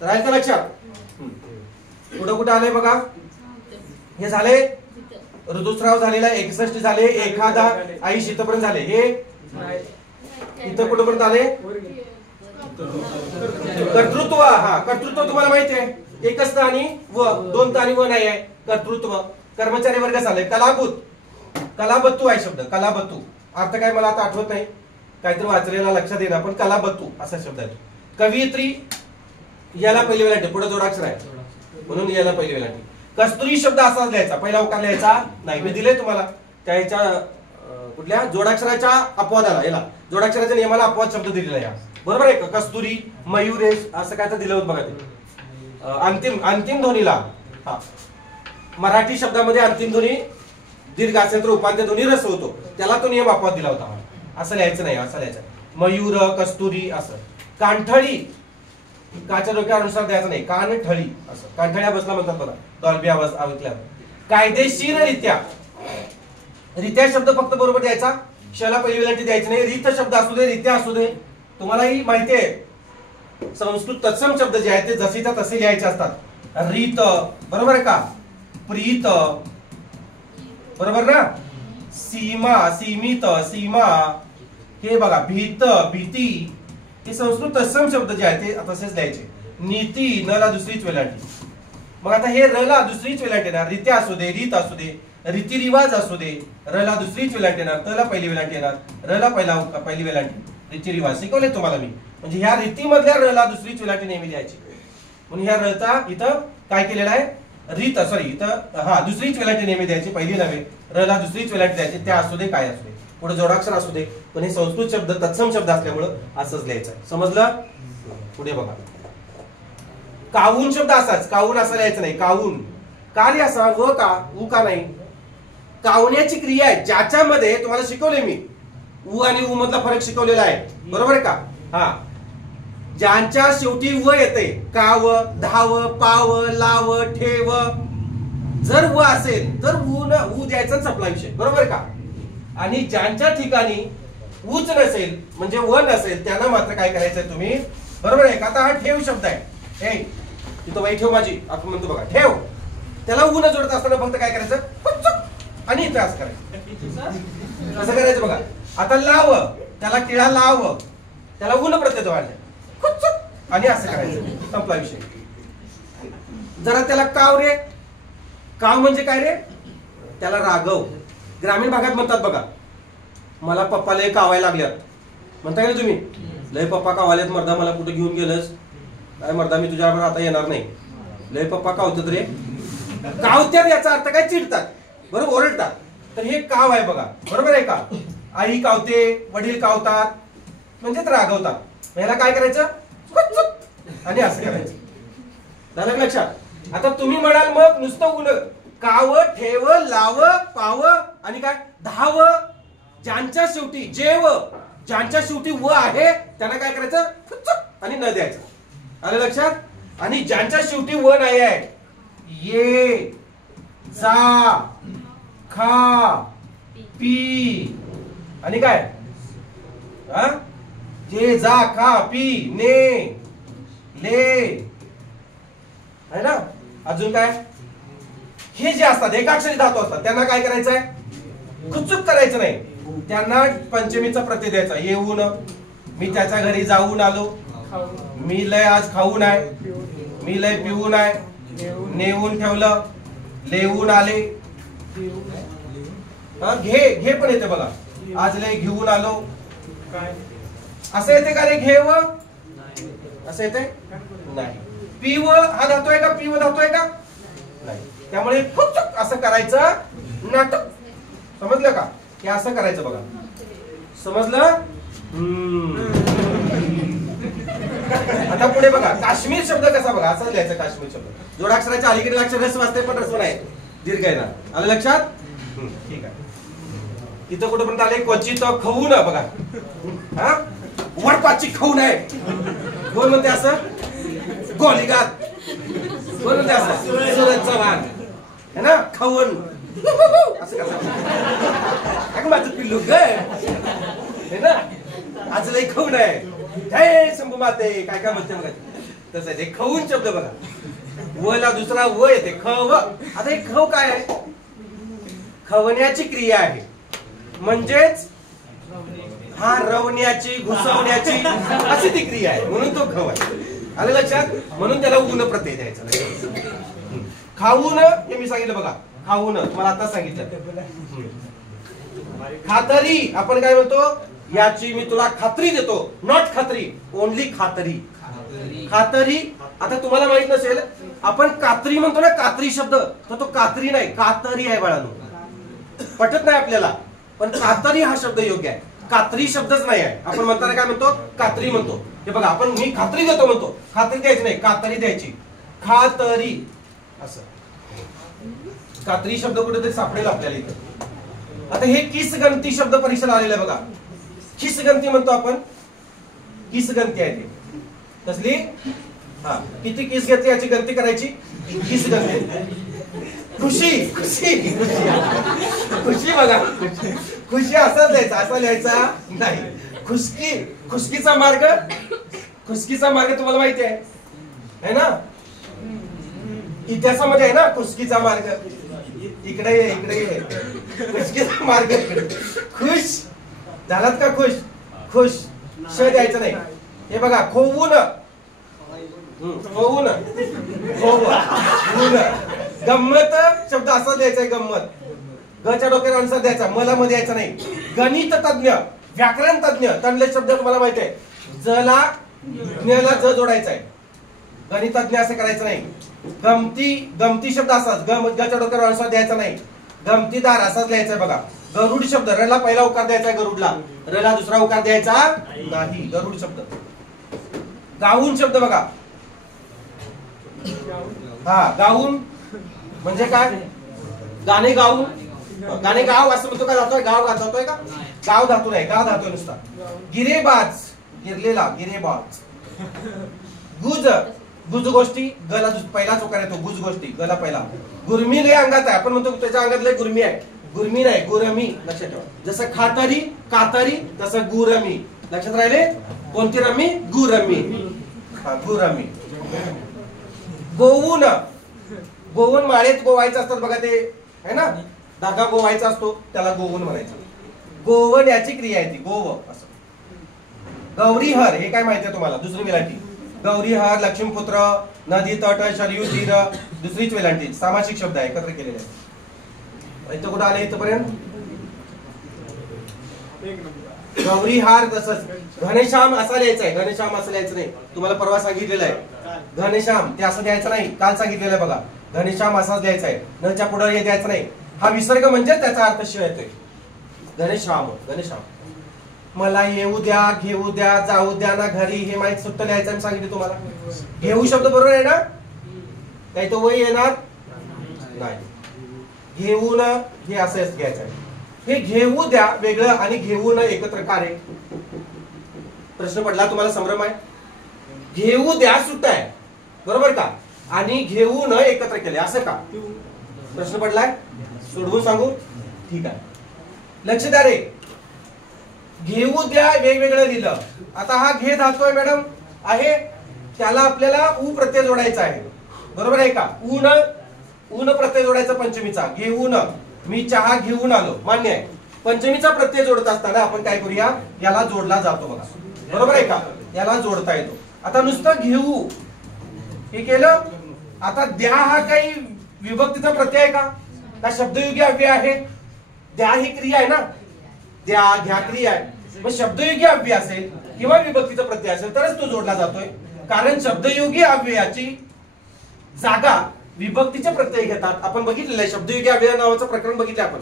तर आहे का लक्षात? पुढं कुठं आलंय बघा, हे झाले ऋतुस्राव झालेला आहे, 61 झाले, एखादा आई शीतपर्यंत झाले. हे इथं कुठपर्यंत आले? कर्तृत्व. हा, कर्तृत्व तुम्हाला माहिती आहे, एकच आणि व, 2 आणि व नाही आहे. कर्तृत्व. कर्मचारी वर्ग झाले. कलाबुत, कलाबत्तू आहे शब्द, कलाबत्तू. अर्थ काय मला आता आठवत नाही, काहीतरी वाचलेला लक्षात येणार, पण कलाबत्तू असा शब्द आहे. कवयित्री, याला पहिली वेलांटी, पुढे जोडाक्षर आहे म्हणून याला पहिली वेलांटी. कस्तुरी शब्द असाच लिहायचा, पहिला उकार लिहायचा नाही. मी दिले तुम्हाला त्याच्या कुठल्या जोडाक्षराच्या अपवादाला, याला जोडाक्षराच्या नियमाला अपवाद शब्द दिलेला आहे, बरोबर आहे का? कस्तुरी, मयुरेश असं काय तर दिलं होतं बघा ते. अंतिम, अंतिम ध्वनीला. हा, मराठी शब्दामध्ये अंतिम ध्वनी दीर्घ असेल तर उपांत्य ध्वनी रस होतो, त्याला तो नियम अपवाद दिला होता. असं लिहायचं नाही, असं लिहायचं. मयूर, कस्तुरी असं. कानठळी, काच्या डोक्यानुसार द्यायचं नाही, कानठळी असं. कानठळ्या बसला म्हणतात बघा, डॉल्बी आवाज ऐकल्या. कायदेशीररित्या, रित्या शब्द फक्त बरोबर द्यायचा, शला पहिली वेलांटी द्यायची नाही. रीत शब्द असू दे, रित्या असू दे. तुम्हालाही माहिती आहे संस्कृत तत्सम शब्द जे आहेत ते जसेच्या तसे लिहायचे असतात. रीत, बरोबर आहे का? प्रीत, बरोबर ना? सीमा, सीमित, सीमा. हे बघा, भीत, भीती. हे संस्कृत तत्सम शब्द जे आहेत ते तसेच लिहायचे. नीती, न ला दुसरीच वेलांटी. मग आता हे र ला दुसरीच वेलांटी येणार. रित्या असू दे, रीत असू दे, रीतिरिवाज असू दे, र ला दुसरीच वेलांटी येणार, त ला पहिली वेलांटी येणार, र ला पहिली वेलांटी. रीतिरिवाज शिकवले तुम्हाला मी. म्हणजे ह्या रीतीमधल्या र ला दुसरीच वेलांटी नेहमी लिहायची. म्हणून ह्या रचा इथं काय केलेलं आहे? रीत, सॉरी इथं हा दुसरीच वेलांटी नेहमी द्यायची, पहिली नव्हे. र ला दुसरीच वेलांटी द्यायची, त्या असू दे काय असू दे, पुढे जोडाक्षर असू दे, पण हे संस्कृत शब्द तत्सम शब्द असल्यामुळं असंच लिहायचं. समजलं? पुढे बघा. काऊन शब्द असाच, काऊन असं लिहायचं नाही. काऊन कार्य असा, व का, उ का नाही. कावण्याची क्रिया आहे ज्याच्यामध्ये तुम्हाला शिकवले मी, उ आणि उ मधला फरक शिकवलेला आहे, बरोबर आहे का? हा, ज्यांच्या शेवटी व येते, काव, धाव, पाव, लाव, ठेव. जर व असेल तर उ द्यायचा संपला विषय, बरोबर आहे का? आणि ज्यांच्या ठिकाणी उच नसेल म्हणजे व नसेल त्यांना मात्र काय करायचंय तुम्ही, बरोबर आहे का? आता हा ठेव शब्द आहे, हे तिथं बाई ठेव माझी, आपण म्हणतो बघा ठेव, त्याला उ न जोडत असताना फक्त काय करायचं आणि इथं असं करायचं. कसं करायचं बघा. आता लाव, त्याला किळा लाव, त्याला ऊन प्रत्यय वाढले आणि असं करायचं, संपला विषय. जरा त्याला काव रे, काव म्हणजे काय रे? त्याला रागव. ग्रामीण भागात म्हणतात बघा, मला पप्पा लय कावायला लागल्यात, म्हणताय ना तुम्ही, लय पप्पा कावाल्यात मर्दा, मला कुठे घेऊन गेलंस काय मर्दा, मी तुझ्याबरोबर आता येणार नाही. लय पप्पा कावतात रे, कावत्यात याचा अर्थ काय? चिडतात, बरोबर, ओरडतात. तर हे काव आहे बघा, बरोबर आहे का? आई कावते, वडील कावतात, म्हणजेच रागवतात. ह्याला काय करायचं? आणि असं करायचं. झालं लक्षात? आता तुम्ही म्हणाल मग नुसतं उन काव ठेव लाव पाव आणि काय धाव, ज्यांच्या शेवटी जेव ज्यांच्या शेवटी व आहे त्यांना काय करायचं आणि न द्यायचं. आलं लक्षात? आणि ज्यांच्या शेवटी व नाही आहे ये जा खा पी आणि काय जे जा खा पी ने ले है ना. अजून काय हे जे असतात एकाक्षरी धातू असतात त्यांना काय करायचंय कुचूक करायचं नाही. त्यांना पंचमीचा प्रत्यय द्यायचा. येऊन मी त्याच्या घरी जाऊन आलो, मी लय आज खाऊन आहे, मी लय पिऊन आहे, नेऊन ठेवलं, लेऊन आले. घे घे पण येते बघा. आज लय घेऊन आलो असं येते का रे? घेव असं येते नाही. पीव हा धातोय का? पीव धातोय का? नाही. त्यामुळे फुचक असं करायचं नाटक. समजलं का? हे असं करायचं बघा. समजलं? आता पुढे बघा काश्मीर शब्द कसा बघा असा लिहायचा. काश्मीर शब्द जोडाक्षराच्या अलीकडे अक्षर रस्व असते पण रस्व नाही, दीर्घ आहे ना. आलं लक्षात? ठीक आहे. इथं कुठेपर्यंत आले? क्वचित खाऊ ना बघा. हा वडपाची खाऊ नाही. कोण म्हणते असं? गोलीगात. कोण म्हणते असं? सूरज चव्हाण है ना. खाऊन असं कसं माझं पिल्लू ग है ना. आज लय खाऊ नाही. जय शंभू माते काय काय म्हणते बघा. तसं आहे ते खाऊन शब्द बघा. वला दुसरा व येते खव. आता हे खव काय आहे? खवण्याची क्रिया आहे. म्हणजेच हा रवण्याची घुसवण्याची अशी ती क्रिया आहे म्हणून तो खव आहे. आलं लक्षात? म्हणून त्याला ऊन प्रत्यय द्यायचा. खाऊन हे मी सांगितलं बघा. खाऊन तुम्हाला आता सांगितलं. खातरी आपण काय म्हणतो? याची मी तुला खात्री देतो. नॉट खात्री, ओनली खातरी. खातरी. आता तुम्हाला माहित नसेल आपण कात्री म्हणतो ना. कात्री शब्द तर तो कात्री नाही कातरी आहे बाळांनो. पटत नाही आपल्याला पण कातरी हा शब्द योग्य आहे. कात्री शब्दच नाही आहे. आपण म्हणताना काय म्हणतो? कात्री म्हणतो. हे बघा आपण मी खात्री देतो म्हणतो. खात्री द्यायची नाही कातरी द्यायची. खातरी असं. कात्री शब्द कुठेतरी सापडेल आपल्याला इथं. आता हे किसगंती शब्द परीक्षेला आलेला आहे बघा. किसगंती म्हणतो आपण. किसगंती आहे ते कसली? हा किती किस घेतली याची गंती करायची. किसगंती. खुशी खुशी खुशी बघा. खुशी असाच लिहायचा असा लिहायचा नाही. खुशकी खुशकीचा मार्ग. खुशकीचा मार्ग तुम्हाला माहिती आहे ना. इतिहासामध्ये आहे ना खुशकीचा मार्ग. इकडे इकडे खुशकीचा मार्ग. खुश झालात का? खुश खुश श द्यायचं नाही. हे बघा खोवून खोवून खोवून. गंमत शब्द असा द्यायचा. गंमत गच्या डोक्यावर अनुसार द्यायचा. मला मध्ये यायचा नाही. गणित तज्ञ व्याकरण तज्ञ तज्ञ शब्द तुम्हाला माहिती आहे. जला ज्ञला ज जोडायचा आहे. गणितज्ञ असं करायचं नाही. गमती गमती शब्द असाच गच्या डोक्यावर अनुसार द्यायचा नाही. गमतीदार असाच द्यायचा बघा. गरुड शब्द रला पहिला उकार द्यायचा गरुडला. रला दुसरा उकार द्यायचा नाही. गरुड शब्द. गाऊन शब्द बघा. हा गाऊन म्हणजे काय? गाणे गाऊन. गाणे गाव असं म्हणतो का? जातोय गाव जातोय का? गाव धातू नाही. गाव धातू नुसता. गिरेबाज गिरलेला गिरेबाज. गुज गुज गोष्टी गला पहिलाच उकार येतो. गुज गोष्टी गला पहिला. गुरमी लय अंगात आहे. आपण म्हणतो त्याच्या अंगात लय गुरमी आहे. गुरमी नाही गुरमी लक्षात ठेवा. जसं खातरी कातरी तसं गुरमी. लक्षात राहिले? कोणती रमी? गुरमी. गुरमी. गोवून गोवून माळेत गोवायचं असतात बघा ते है ना. धागा गोवायचा असतो त्याला गोवून म्हणायचं. गोवन याची क्रिया आहे ती. गोव असं. गौरीहर हे काय माहिती आहे तुम्हाला? दुसरी वेलांटी. गौरीहर लक्ष्मीपुत्र नदी तट शरयू तीर दुसरीच वेलांटी. सामासिक शब्द आहे एकत्र केलेले आहे. इथं कुठं आले? इथपर्यंत गौरीहार. तसंच घनश्याम असा लिहायचा आहे. घनश्याम असं लिहायचं नाही. तुम्हाला परवा सांगितलेलं आहे. घनश्याम ते असं द्यायचं नाही. काल सांगितलेलं आहे बघा. घनश्याम असाच द्यायचा आहे. नच्या पुढे हे द्यायचं नाही. हा विसर्ग म्हणजे त्याचा अर्थ श येतोय. घनश्याम घनश्याम. मला येऊ द्या, घेऊ द्या, जाऊ द्या ना घरी, हे माहिती सुट्ट लिहायचं मी सांगितलं तुम्हाला. घेऊ शब्द बरोबर आहे ना? काही तो वय येणार नाही. घेऊन हे असं घ्यायचं आहे. हे घेऊ द्या वेगळं आणि घेऊन एकत्र का रे? प्रश्न पडला तुम्हाला, संभ्रम आहे. घेऊ द्या सुट्ट आहे बरोबर का, आणि घेऊन एकत्र केले असं का? प्रश्न पडलाय, सोडवून सांगू? ठीक आहे, लक्ष द्या रे. घेऊ द्या वेगवेगळं लिहिलं. आता हा घे धातू आहे मॅडम आहे, त्याला आपल्याला उ प्रत्यय जोडायचा आहे बरोबर आहे का? ऊन प्रत्यय जोडायचा पंचमीचा. घेऊन, मी चहा घेऊन आलो, मान्य आहे. पंचमीचा प्रत्यय जोडत असताना आपण काय करूया, याला जोडला जातो बघा बरोबर आहे का? याला जोडता येतो. आता नुसतं घेऊ हे केलं. आता द्या हा काही विभक्तीचा प्रत्यय आहे का शब्दयोगी अव्यय आहे? द्या ही क्रिया आहे ना, द्या घ्या क्रिया आहे. मग शब्दयोगी अव्यय असेल किंवा विभक्तीचा प्रत्यय असेल तरच तो जोडला जातोय, कारण शब्दयोगी अव्ययाची जागा विभक्तीचे प्रत्यय घेतात. आपण बघितलेलं आहे शब्दयोगी अव्यय नावाचं प्रकरण बघितलं आपण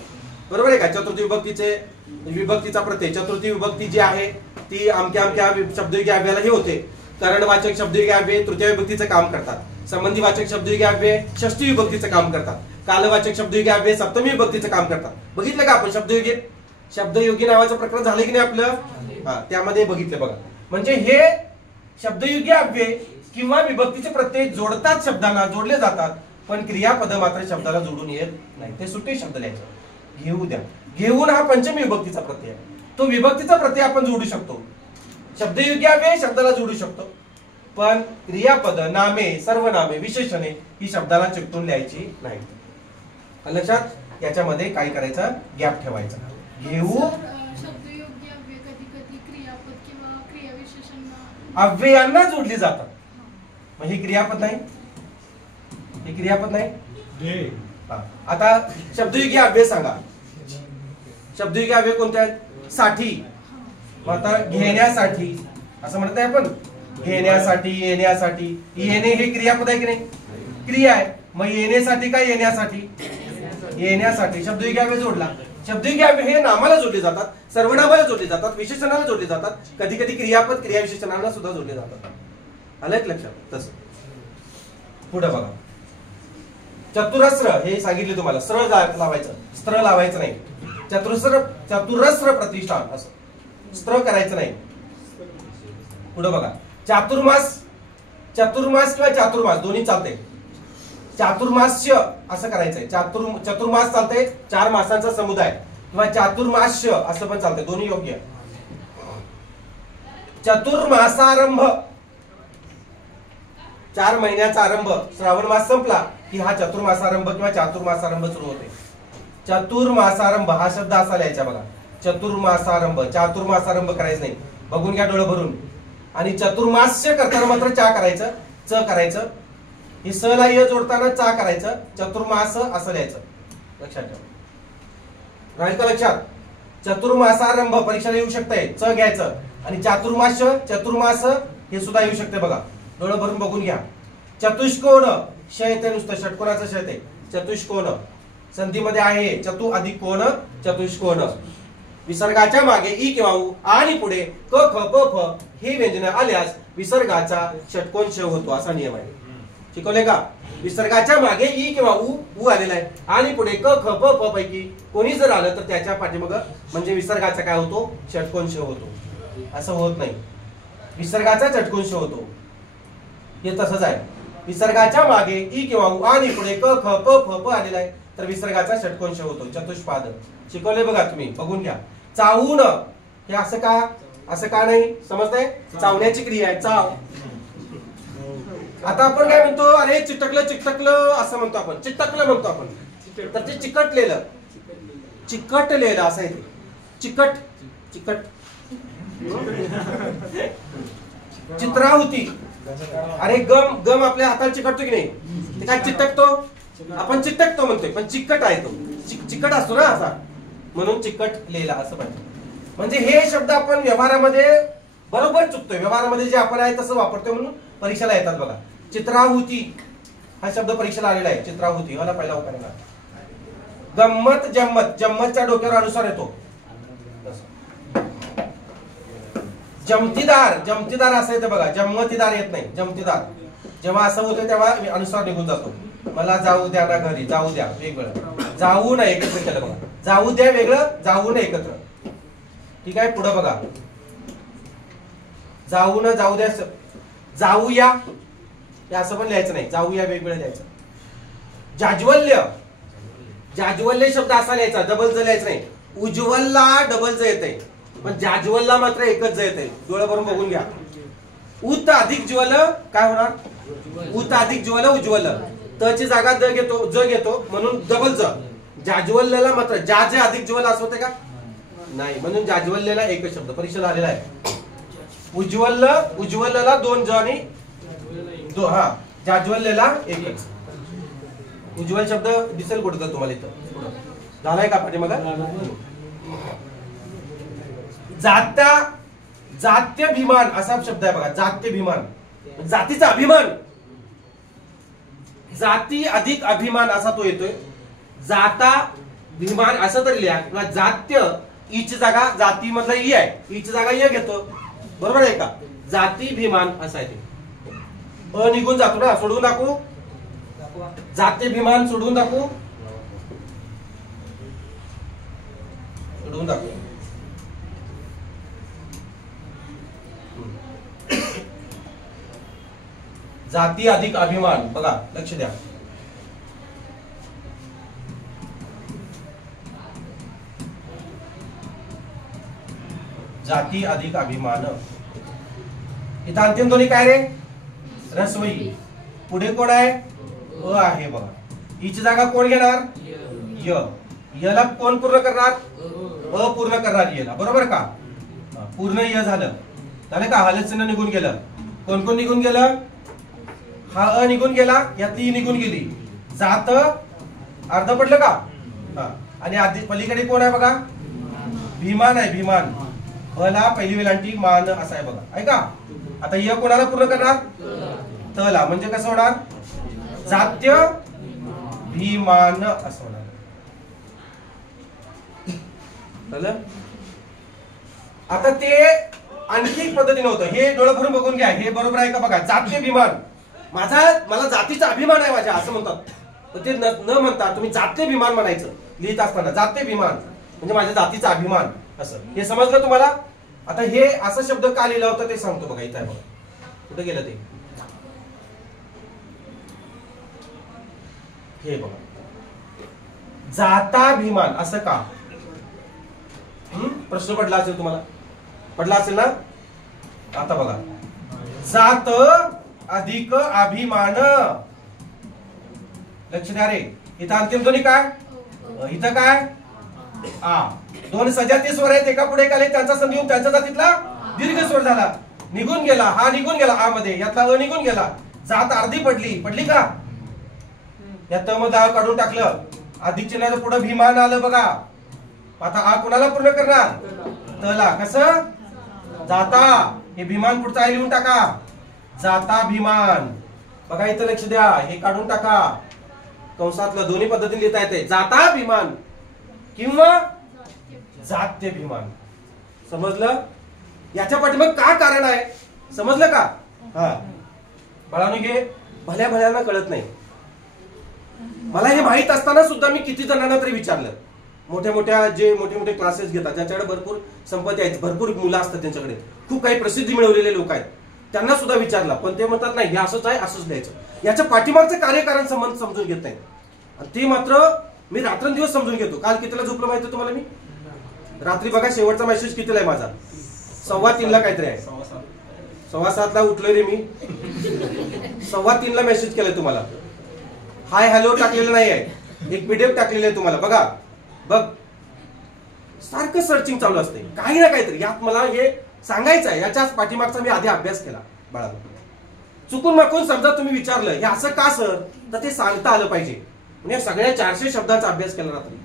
बरोबर आहे का? चतुर्थी विभक्तीचा प्रत्यय, चतुर्थी विभक्ती जी आहे ती अमक्या अमक्या शब्दयोगी अव्ययाला हे होते. करणवाचक शब्दयोगी अव्यय तृतीय विभक्तीचं काम करतात, संबंधी वाचक शब्दयोगी अव्यय षष्ठी विभक्तीचं काम करतात, कालवाचक शब्दयोगी अव्यय सप्तमी विभक्तीचं काम करतात. बघितलं का आपण शब्दयोगी नावाचं प्रकरण झालं की नाही आपलं? हा, त्यामध्ये बघितलं बघा. म्हणजे हे शब्दयोगी अव्यय किंवा विभक्तीचे प्रत्यय जोडतात, शब्दांना जोडले जातात, पण क्रियापद मात्र शब्दाला जोडून येत नाही. ते सुट्टे शब्द लिहायचं. घेऊ द्या, घेऊन हा पंचमी विभक्तीचा प्रत्यय आहे. तो विभक्तीचा प्रत्यय आपण जोडू शकतो, शब्दयोगी अव्यय शब्दाला जोडू शकतो, पण क्रियापद, नामे, सर्वनामे, विशेषणे ही शब्दाला चिकटून लिहायची नाही. लक्षात? याच्यामध्ये काय करायचं, गॅप ठेवायचा. घेऊ अव्ययांना जोडली जातात. मग ही क्रियापद नाही, ही क्रियापद नाही. आता शब्दयोगी अव्यय सांगा. शब्दयोगी अव्यय कोणते आहेत? साठी. आता घेण्यासाठी असं म्हणत आहे आपण, घेण्यासाठी, येण्यासाठी. येणे हे क्रियापद आहे की नाही? क्रिया आहे. मग येण्यासाठी काय? येण्यासाठी, येण्यासाठी शब्दयोगी अव्यय जोडला. शब्दयोगी अव्यय हे नामाला जोडले जातात, सर्वनामाला जोडले जातात, विशेषणाला जोडले जातात, कधी कधी क्रियापद क्रिया विशेषणाला सुद्धा जोडले जातात. आलं एक लक्षात? तसं पुढे बघा. चतुरस्र हे सांगितले तुम्हाला, स्त्र लावायचं, स्त्र लावायचं नाही. चतुरस्र प्रतिष्ठान असं स्त्र करायचं नाही. पुढे बघा. चातुर्मास किंवा चातुर्मास दोन्ही चालते. चातुर्मास्य असं करायचंय. चतुर्मास चालतंय, 4 मासांचा समुदाय, किंवा चातुर्मास्य असं पण चालतंय, दोन्ही योग्य. चतुर्मासारंभ, 4 महिन्याचा आरंभ, श्रावण मास संपला की हा चतुर्मासारंभ किंवा चातुर्मासारंभ सुरू होते. चतुर्मासारंभ हा शब्द असा लिहायचा बघा. चतुर्मासारंभ, चातुर्मासारंभ करायचं नाही, बघून घ्या डोळं भरून. आणि चतुर्मास्य करताना मात्र चा करायचं, च करायचं. हे स ला य जोडताना चा करायचं, चतुर्मास असं लिहायचं. लक्षात ठेवा, राहील का लक्षात? चतुर्मासारंभ परीक्षेला येऊ शकते, च घ्यायचं. आणि चतुर्मास हे सुद्धा येऊ शकते बघा, डोळं भरून बघून घ्या. चतुष्कोण शयते, नुसतं षटकोणाचं शयते. चतुष्कोण संधीमध्ये आहे, चतु अधिक कोण, चतुष्कोण. विसर्गाच्या मागे ई किंवा उ आणि पुढे क ख प फ हे व्यंजन आल्यास विसर्गाचा षटकोन श होतो, असा नियम आहे. शिकवले का? विसर्गाच्या मागे ई किंवा उ आलेला आहे आणि पुढे क ख प फ पैकी कोणी जर आलं तर त्याच्या पाठीमाग म्हणजे विसर्गाचा काय होतो, षटकोन श होतो. असं होत नाही, विसर्गाचा षटकोन श होतो. हे तसंच आहे. विसर्गाच्या मागे ई किंवा उ आणि पुढे क ख प फ आलेला आहे तर विसर्गाचा षटकोन श होतो. चतुष्पाद शिकवले बघा तुम्ही, बघून घ्या. चावून हे असं का नाही समजतंय? चावण्याची क्रिया आहे, चाव. आता आपण काय म्हणतो, अरे चिकटकलं असं म्हणतो आपण, चिकटकलं म्हणतो आपण. तर ते चिकटलेलं असं आहे ते. चिकट चित्राहुती. अरे गम आपल्या हाताला चिकटतो की नाही? ते काय चिकटतो? आपण चिकटतो म्हणतोय, पण चिकट आहे तो, चिकट असतो ना असा, म्हणून चिकटलेला असं पाहिजे. म्हणजे हे शब्द आपण व्यवहारामध्ये बरोबर चुकतोय, व्यवहारामध्ये जे आपण आहे तसं वापरतोय म्हणून परीक्षेला येतात बघा. चित्राहुती हा शब्द परीक्षेला आलेला आहे. चित्राहुती मला पहिला उपाय. गंमत जम्मतच्या डोक्यावर अनुसार येतो. जमतीदार, जमतीदार असं येतं बघा, जम्मतीदार येत नाही, जमतीदार. जेव्हा असं होतं तेव्हा अनुस्वार निघून जातो. मला जाऊ द्या ना घरी, जाऊ द्या वेगळं, जाऊ ना एकत्र केलं बघा, जाऊ द्या वेगळं, जाऊ ना एकत्र. ठीक आहे, पुढे बघा, जाऊ ना जाऊ द्या, जाऊया हे असं पण लिहायचं नाही, जाऊया वेगवेगळं लिहायचं. जाज्वल्य, जाज्वल्य शब्द असा लिहायचा, डबल ज लिहायचं नाही. उज्ज्वलला डबल ज येते, पण जाज्वलला मात्र एकच ज येते. डोळे भरून बघून घ्या. उत अधिक ज्वल काय होणार? उत अधिक ज्वल उज्ज्वल. त ची जागा द घेतो, ज घेतो, म्हणून डबल ज. जाज्वल्यला मात्र जा जे अधिक ज्वल असं होते का? नाही, म्हणून जाज्वल्यला एकच शब्द. परीक्षेला आलेला आहे. उज्ज्वल, उज्ज्वलला दोन ज आणि हा, जाज्वल्यला एकच. उज्ज्वल शब्द दिसेल कुठं तुम्हाला इथं. झालाय का पाठीमागा? जात्या, जात्यभिमान असा शब्द आहे बघा, जात्यभिमान, जातीचा अभिमान. जाती अधिक अभिमान असा तो येतोय. जाता भिमान असं तरी लिहा, किंवा जात्य, ईची जागा जाती मधला ई आहे, ईची जागा य घेतो, बरोबर आहे का? जाती भिमान असं आहे ते. अ निघून जातो ना, सोडवून दाखवू. जात्यभिमान सोडवून दाखवू, सोडवून दाखवू. जाती अधिक अभिमान बघा, लक्ष द्या. जाती अधिक अभिमान. इथं अंतिम दोन्ही काय रे? रसवई. पुढे कोण आहे? अ आहे बघा. ईची जागा कोण घेणार? य. यला कोण पूर्ण करणार? अ पूर्ण करणार येला, बरोबर का? पूर्ण य झालं, झालं का? हलत चिन्ह निघून गेलं. कोण कोण निघून गेलं? हा अ निघून गेला, यातली निघून गेली. जात अर्ध पडलं का? हा. आणि आधी पलीकडे कोण आहे बघा? भीमान आहे, भीमान. ला पहिली वेलांटी मान असा आहे बघा, आहे का? आता य कोणाला पूर्ण करणार? तला. म्हणजे कसं होणार? जात्य भीमान असं होणार. आता ते आणखी एक पद्धतीने होतं. हे डोळे भरून बघून घ्या, हे बरोबर आहे का बघा. जात्य भीमान, मला जातीचा अभिमान आहे माझ्या असं म्हणतात. तर ते न म्हणता तुम्ही जात्यभिमान म्हणायचं लिहित असताना. जात्यभिमान म्हणजे माझ्या जातीचा अभिमान असं. हे समजलं तुम्हाला? आता हे असं शब्द का लिहिला होता ते सांगतो बघा. इथं आहे बघा, कुठं गेलं ते, हे बघा. जाताभिमान असं का? प्रश्न पडला असेल तुम्हाला, पडला असेल ना? आता बघा, जात अधिक अभिमान. लक्ष द्या रे. इथं अंतिम दोन्ही काय? इथं काय? आ. दोन सजाती स्वर आहेत, एका पुढे आले, त्यांचा संधी होऊन त्यांच्या जातीतला दीर्घ स्वर झाला, निघून गेला. हा निघून गेला आ मध्ये, यातला अ निघून गेला. जात अर्धी पडली, पडली का? यात मध्ये आ काढून टाकलं, अधिक चिन्हाचं पुढे भीमान आलं बघा. आता आ कुणाला पूर्ण करणार? तला. कसं? जाता. हे भीमान पुढचा लिहून टाका, जाता भीमान. बघा इथं लक्ष द्या, हे काढून टाका कंसातलं. दोन्ही पद्धतीने लिहिता येते, जाता भीमान किंवा जात्यभिमान. समजलं? याच्या पाठीमाग का कारण आहे समजलं का? हा बाळांनो, हे भल्या भल्यांना कळत नाही. मला हे माहित असताना सुद्धा मी किती जणांना तरी विचारलं. मोठ्या मोठ्या जे मोठे मोठे क्लासेस घेतात, ज्यांच्याकडे भरपूर संपत्ती आहेत, भरपूर मुलं असतात, त्यांच्याकडे खूप काही प्रसिद्धी मिळवलेले लोक आहेत, त्यांना सुद्धा विचारला. पण ते म्हणतात नाही, हे असंच आहे, असंच द्यायचं. याच्या पाठीमागचं कार्यकारण संबंध समजून घेत नाही. ते मात्र मी रात्रंदिवस समजून घेतो. काल कितीला झोपलो माहिती तुम्हाला? मी रात्री बघा, शेवटचा मेसेज कितीला आहे माझा? 3:15 काहीतरी आहे. 7:15 उठलोय रे मी. 3:15 मेसेज केलाय तुम्हाला. हाय हॅलो टाकलेलं नाही आहे, एक पीडीएफ टाकलेलं आहे तुम्हाला. बघा बघ, सारखं सर्चिंग चालू असते, काही ना काहीतरी. यात मला हे सांगायचं आहे, याच्याच पाठीमागचा मी आधी अभ्यास केला बाळांनो. चुकून माकून समजा तुम्ही विचारलं हे असं का सर, तर ते सांगता आलं पाहिजे. म्हणजे सगळ्या 400 शब्दांचा अभ्यास केला रात्री.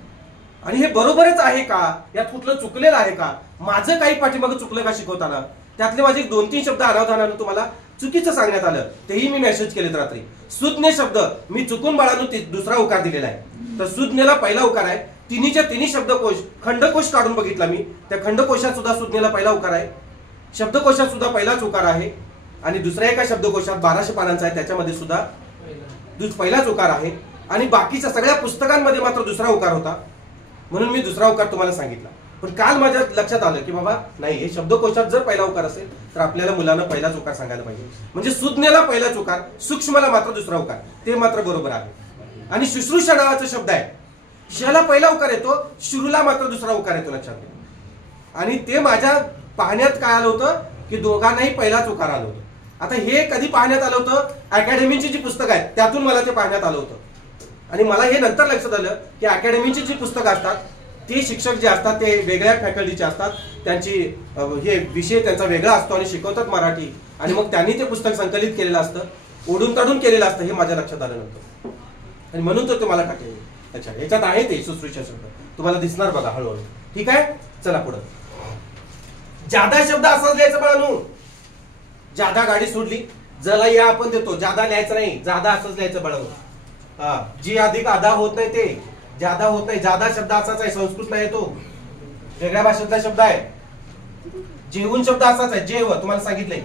आणि हे बरोबरच आहे का, यात कुठलं चुकलेलं आहे का, माझं काही पाठीमागं चुकलं का शिकवताना, त्यातले माझे 2-3 शब्द अनावधानानं तुम्हाला चुकीचं सांगण्यात आलं, तेही मी मेसेज केलेत रात्री. सुज्ञ शब्द मी चुकून बाळांनो दुसरा उकार दिलेला आहे. तर सुज्ञला पहिला उकार आहे. तिन्हीच्या तिन्ही शब्दकोश, खंडकोश काढून बघितला मी, त्या खंडकोशात सुद्धा सुज्ञला पहिला उकार आहे. शब्दकोशात सुद्धा पहिलाच उकार आहे आणि दुसऱ्या एका शब्दकोशात 1200 पानांचा आहे त्याच्यामध्ये सुद्धा पहिलाच उकार आहे आणि बाकीच्या सगळ्या पुस्तकांमध्ये मात्र दुसरा उकार होता, म्हणून मी दुसरा उकार तुम्हाला सांगितला. पण काल माझ्या लक्षात आलं की बाबा नाही, हे शब्दकोशात जर पहिला उकार असेल तर आपल्याला मुलांना पहिलाच उकार सांगायला पाहिजे. म्हणजे सुज्ञला पहिलाच उकार, सूक्ष्मला मात्र दुसरा उकार, ते मात्र बरोबर आहे. आणि शुश्रूषा नावाचा शब्द आहे, शला पहिला उकार येतो, श्रूला मात्र दुसरा उकार येतो, लक्षात घ्या. आणि ते माझ्या पाहण्यात काय आलं होतं की दोघांनाही पहिलाच उकार आलं होतं. आता हे कधी पाहण्यात आलं होतं, अकॅडमीची जी पुस्तकं आहेत त्यातून मला ते पाहण्यात आलं होतं. आणि मला हे नंतर लक्षात आलं की अकॅडमीची जी पुस्तकं असतात ते शिक्षक जे असतात ते वेगळ्या फॅकल्टीचे असतात, त्यांची हे विषय त्यांचा वेगळा असतो आणि शिकवतात मराठी, आणि मग त्यांनी ते पुस्तक संकलित केलेलं असतं, ओढून ताडून केलेलं असतं, हे माझ्या लक्षात आलं नव्हतं आणि म्हणून तो तुम्हाला टाकेल. अच्छा, याच्यात आहे ते शुश्रूषा शब्द, तुम्हाला दिसणार बघा हळूहळू. ठीक आहे, चला पुढं. जादा शब्द असाच लिहायचा बाळांनो. जादा गाडी सोडली, जला या आपण देतो, जादा लिहायचं नाही, जादा असंच लिहायचं बाळांनो. हा, जी अधिक आधा होत नाही ते जादा होत नाही. जादा शब्द असाच आहे, संस्कृत नाही तो, वेगळ्या भाषेतला शब्द आहे. जेवून शब्द असाच आहे, जेव तुम्हाला सांगितलंय.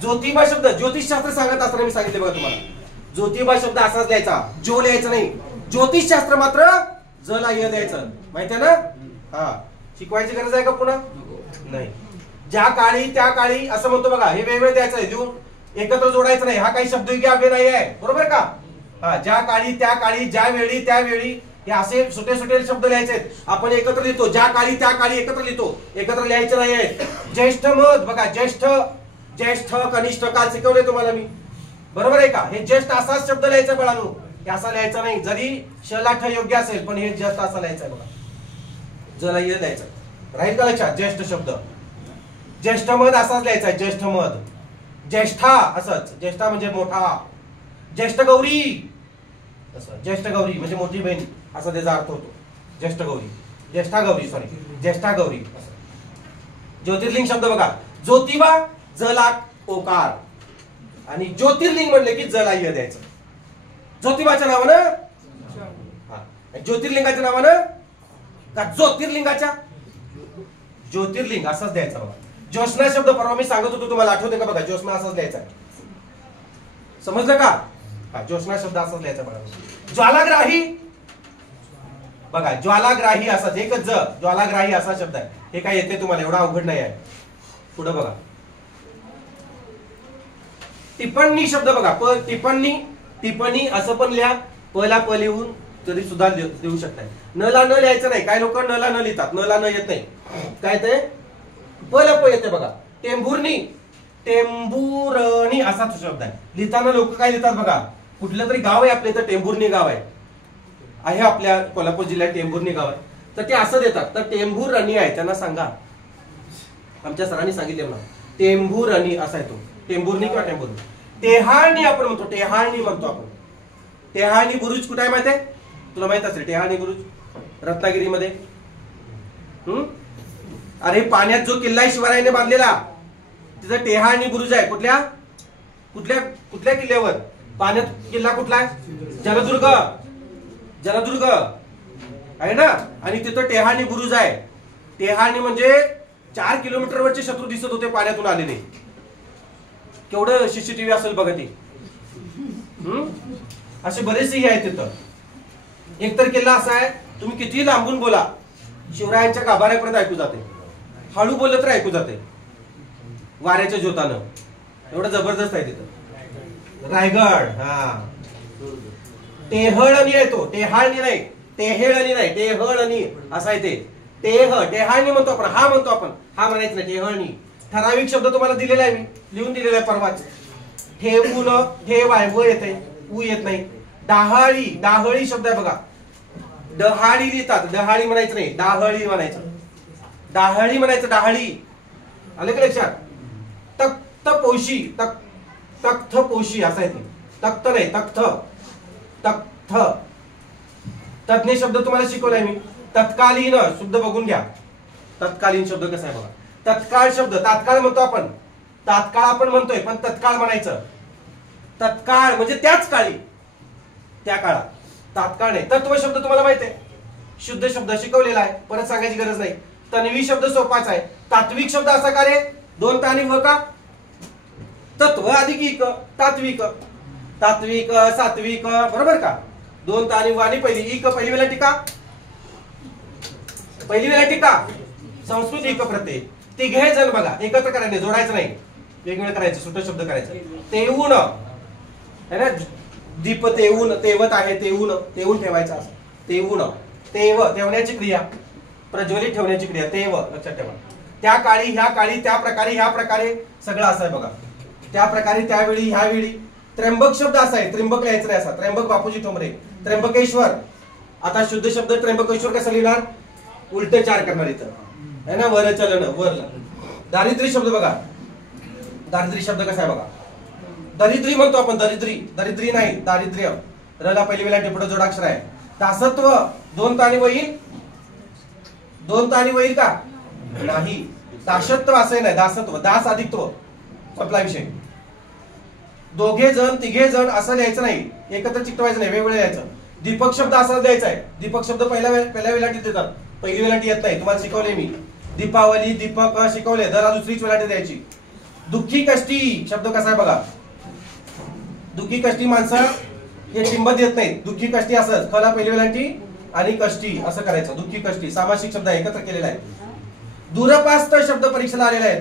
ज्योतिबा शब्द ज्योतिषशास्त्र सांगत असताना मी सांगितले बघा तुम्हाला, ज्योतिबा शब्द असाच लिहायचा, जो लिहायचं नाही. ज्योतिषशास्त्र मात्र जला य द्यायचं, माहितीये ना. हा, शिकवायची गरज आहे का पुन्हा? नाही. ज्या काळी त्या काळी असं म्हणतो बघा, हे वेगवेगळे द्यायचं आहे, लिहून एकत्र जोडायचं नाही. हा काही शब्दयोगी अव्यय नाही आहे, बरोबर का. हा, ज्या काळी त्या काळी, ज्या वेळी त्या वेळी, हे असे सुटे सुटे शब्द लिहायचे आहेत. आपण एकत्र लिहितो, ज्या काळी त्या काळी एकत्र लिहितो, एकत्र लिहायचे नाही आहे. ज्येष्ठ मध बघा, ज्येष्ठ ज्येष्ठ कनिष्ठ काल शिकवले तुम्हाला मी, बरोबर आहे का. हे ज्येष्ठ असाच शब्द लिहायचा बाळांनो, हे असा लिहायचा नाही. जरी शलाठ योग्य असेल पण हे ज्येष्ठ असा लिहायचा आहे बघा, जला ये द्यायचं, राहील का लक्षात. ज्येष्ठ शब्द, ज्येष्ठ मध असाच लिहायचा आहे, ज्येष्ठ मध. ज्येष्ठा असंच, ज्येष्ठा म्हणजे मोठा. ज्येष्ठ गौरी असं, ज्येष्ठ गौरी म्हणजे मोठी बहीण असा त्याचा अर्थ होतो. ज्येष्ठ गौरी, ज्येष्ठा गौरी, सॉरी ज्येष्ठा गौरी. ज्योतिर्लिंग शब्द बघा, ज्योतिबा जला ओकार, आणि ज्योतिर्लिंग म्हणले की जला य द्यायचं. ज्योतिबाच्या नावानं, ज्योतिर्लिंगाच्या नावानं का ज्योतिर्लिंगाच्या, ज्योतिर्लिंग असंच द्यायचं बघा. ज्योत्स्ना शब्द परवा मी सांगत होतो तुम्हाला, आठवते का बघा, ज्योत्स्ना असंच द्यायचा, समजलं का. हा, ज्योत्स्ना शब्द असंच लिहायचा बघा. ज्वालाग्राही बघा, ज्वालाग्राही असाच, एकच ज, ज्वालाग्राही असा शब्द आहे. हे काय येते तुम्हाला, एवढा अवघड नाही आहे. पुढे बघा, टिप्पणी शब्द बघा, टिप्पणी, टिप्पणी असं पण लिहा, पला प लिहून तरी सुद्धा लिहू शकताय. नला न लिहायचं नाही, काय लोक नला न लिहितात, नला न येत नाही. काय ते पला प येते बघा. टेंभुर्णी, टेंभुरणी असा शब्द आहे. लिहिताना लोक काय लिहितात बघा, कुठलं तरी गाव आहे आपल्या इथं, टेंभुर्णी गाव आहे आपल्या कोल्हापूर जिल्ह्यात, टेंभुर्णी गाव आहे, तर ते असं देतात. तर टेंभुरणी आहे, त्यांना सांगा, आमच्या सरांनी सांगितले मला, टेंभुरणी असा आहे तो, टेंभुर्णी किंवा टेंभुर्णी. टेहाळणी आपण म्हणतो, टेहाळणी म्हणतो आपण. टेहाळणी बुरुज कुठे आहे माहिती आहे तुला, माहित असेल टेहाळणी बुरुज रत्नागिरीमध्ये. अरे पाण्यात जो किल्ला आहे शिवरायाने बांधलेला, तिथं टेहाळणी बुरुज आहे. कुठल्या कुठल्या कुठल्या किल्ल्यावर पाण्यात किल्ला कुठला आहे, जलदुर्ग, जलदुर्ग आहे ना. आणि तिथं टेहाळणी बुरुज आहे. टेहाळणी म्हणजे 4 किलोमीटरवरचे शत्रू दिसत होते पाण्यातून आलेले. केवढं सीसीटीव्ही असेल बघा ते. असे बरेचसे आहेत तिथं. एकतर किल्ला असा आहे, तुम्ही कितीही लांबून बोला शिवरायांच्या गाभाऱ्यापर्यंत ऐकू जाते, हळू बोललं तर ऐकू जाते वाऱ्याच्या ज्योतानं. एवढं जबरदस्त आहे तिथं. रायगड, हा टेहळणी आहे तो, टेहाळणी नाही, टेहेळणी नाही, टेहळणी असा आहे ते. टेहाळणी म्हणतो आपण, हा म्हणतो आपण, हा म्हणायचं नाही, टेहळणी. ठराविक शब्द तुम्हाला दिलेला आहे, मी लिहून दिलेला आहे परवाच. ठेवून, ठेव आहे, व येते, उ येत नाही. डाहाळी, डाहळी शब्द आहे बघा, डहाळी लिहितात, डहाळी म्हणायचं नाही, डाहळी म्हणायचं. डाहळी म्हणायचं, डाहळी. आले का लक्षात. तख्त पोशी, तख्त पोशी असं आहे ते, तख्त नाही, तख्त, तख्त. तज्ञ शब्द तुम्हाला शिकवलाय मी. तत्कालीन शब्द बघून घ्या, तत्कालीन शब्द कसा आहे बघा. तत्काळ शब्द, तात्काळ म्हणतो आपण, तात्काळ आपण म्हणतोय पण तत्काळ म्हणायचं. तत्काळ म्हणजे त्याच काळी, त्या काळात. तात्काळ नाही. तत्व शब्द तुम्हाला माहिती आहे, शुद्ध शब्द शिकवलेला आहे, परत सांगायची गरज नाही. तन्वी शब्द सोपाच आहे. तात्विक शब्द असा का रे, दोन ता आणि व का तत्व अधिक इक तात्विक तात्विक सात्विक बरोबर का दोन ता आणि व आणि पहिली इक पहिली वेळा टीका संस्कृत इक प्रत्यय तिघे जण बघा एकत्र करायचे जोडायचं नाही वेगवेगळं करायचं सुट शब्द करायचं तेऊन है ना दीप तेऊन तेवत आहे तेऊन ठेवायचं असं तेऊन तेव ठेवण्याची क्रिया प्रज्वलित ठेवण्याची क्रिया तेव लक्षात ठेवा त्या काळी ह्या काळी त्या प्रकारे ह्या प्रकारे सगळं असं आहे बघा त्या प्रकारे त्यावेळी ह्यावेळी त्र्यंबक शब्द असा आहे त्र्यंबक लिहायचं नाही असा त्र्यंबक बापूजी ठोंबरे त्र्यंबकेश्वर आता शुद्ध शब्द त्र्यंबकेश्वर कसं लिहिणार उलट चार करणार इथं है ना वर चलन वरला दारिद्र्य शब्द बघा दारिद्र्य शब्द कसा आहे बघा दरिद्री म्हणतो आपण दरिद्री नाही दारिद्र्य रला पहिली वेळा टिपडो जोडाक्षर आहे दासत्व दोन ताणी वईल का नाही दासत्व असं नाही दासत्व दास अधिकत्व संपला विषय दोघे जण तिघे जण असं लिहायचं नाही एकत्र चिकटवायचं नाही वेगवेगळं लिहायचं दीपक शब्द असा द्यायचा आहे दीपक शब्द पहिल्या वेलांटीत देतात पहिली वेलांटी येत नाही तुम्हाला शिकवले मी दीपावली दीपक शिकवले जरा दुसरीच वेलांटी द्यायची दुःखी कष्टी शब्द कसा आहे बघा दुःखी कष्टी माणसं हे किंमत देत नाही दुःखी कष्टी असंच खला पहिली वेलांटी आणि कष्टी असं करायचं दुःखी कष्टी सामासिक शब्द एकत्र केलेला आहे दूरपास्त शब्द परीक्षेला आलेला आहे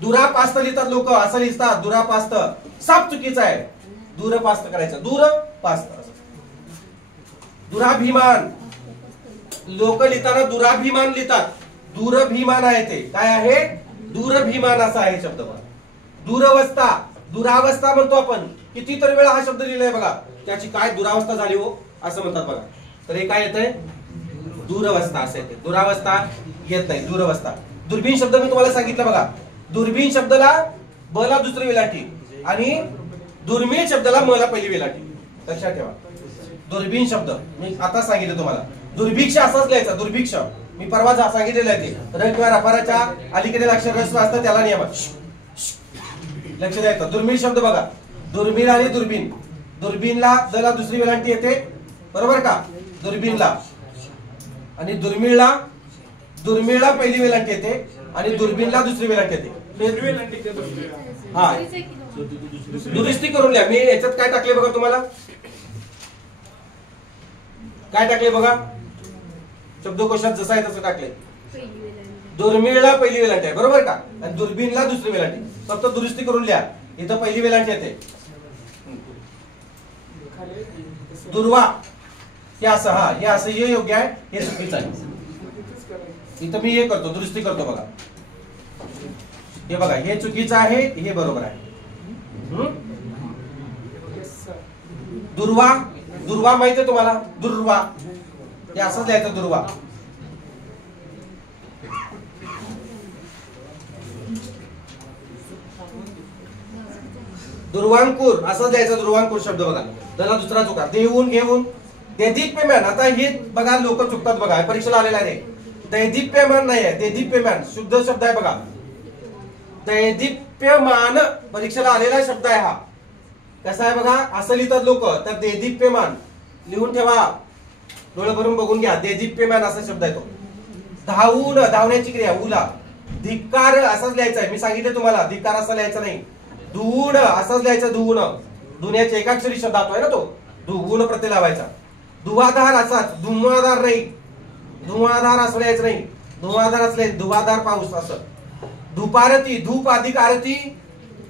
दुरापास्त लिहितात लोक असं लिहितात दुरापास्त साप चुकीचा आहे दूरपास्त करायचं दूरपास्त दुराभिमान लोक लिहिताना दुराभिमान लिहितात दूरभिमान आहे ते काय आहे दूरभिमान असा आहे शब्द दूरवस्था दुरावस्था म्हणतो आपण कितीतरी वेळा हा शब्द लिहिलाय बघा त्याची काय दुरावस्था झाली हो असं म्हणतात बघा तर हे काय येतंय दूरवस्था असं येते दुरावस्था येत नाही दूरवस्था दुर्बीन शब्द मी तुम्हाला सांगितलं बघा दुर्बीन शब्दाला ब ला दुसरी वेलांटी आणि दुर्मिळ शब्दाला म ला पहिली वेलांटी लक्षात ठेवा दुर्बीन शब्द मी आता सांगितलं तुम्हाला दुर्भिक्ष असाच लिहायचा दुर्भिक्ष मी परवा सांगितलेलं आहे ते र किंवा रफाराच्या अलीकडे अक्षर रस्व असतं त्याला नियम लक्ष द्यायचं दुर्मिळ शब्द बघा दुर्मिळ आणि दुर्बीन दुर्बीनला द ला दुसरी वेलांटी येते बरोबर का दुर्बीनला आणि दुर्मिळला पहिली वेलांटी येते आणि दुर्बीनला दुसरी वेलांटी येते हा दुरुस्ती करून लिहा मी याच्यात काय टाकले बघा तुम्हाला काय टाकले बघा शब्दकोशात जसं आहे तसं टाकले दुर्मिळला पहिली वेलांटी आहे बरोबर का आणि दुर्बीनला दुसरी वेलांटी फक्त दुरुस्ती करून लिहा इथं पहिली वेलांटी येते दुर्वा हे असं हे योग्य आहे हे चुकीचं आहे इथं मी हे करतो दुरुस्ती करतो बघा हे बघा हे चुकीचं आहे हे बरोबर आहे दुर्वा माहिती आहे तुम्हाला दुर्वा हे असंच लिहायचं दुर्वा दुर्वांकुर असंच द्यायचं दुर्वांकुर शब्द बघा त्याला दुसरा चुका देऊन घेऊन देदीप्यमान आता हे बघा लोक चुकतात बघा परीक्षेला आलेला आहे दैदिप्यमान नाही आहे देदीप्यमान शुद्ध शब्द आहे बघा दैदिप्यमान परीक्षेला आलेला शब्द आहे हा कसा आहे बघा असं लिहितात लोक तर देदीप्यमान लिहून ठेवा डोळे भरून बघून घ्या देदीप्यमान असा शब्द आहे तो धावून धावण्याची क्रिया उला धिक्कार असाच लिहायचा आहे मी सांगितलं तुम्हाला धिक्कार असं लिहायचं नाही धुवून असंच लिहायचं धुवून धुण्याचे एकाक्षरी शब्द आहे ना तो धुवून प्रत्यय लावायचा धुवाधार असाच धुवाधार नाही धुवाधार असं लिहायचं नाही धुवाधार असले धुवाधार पाऊस असं धुपारती धूप अधिक आरती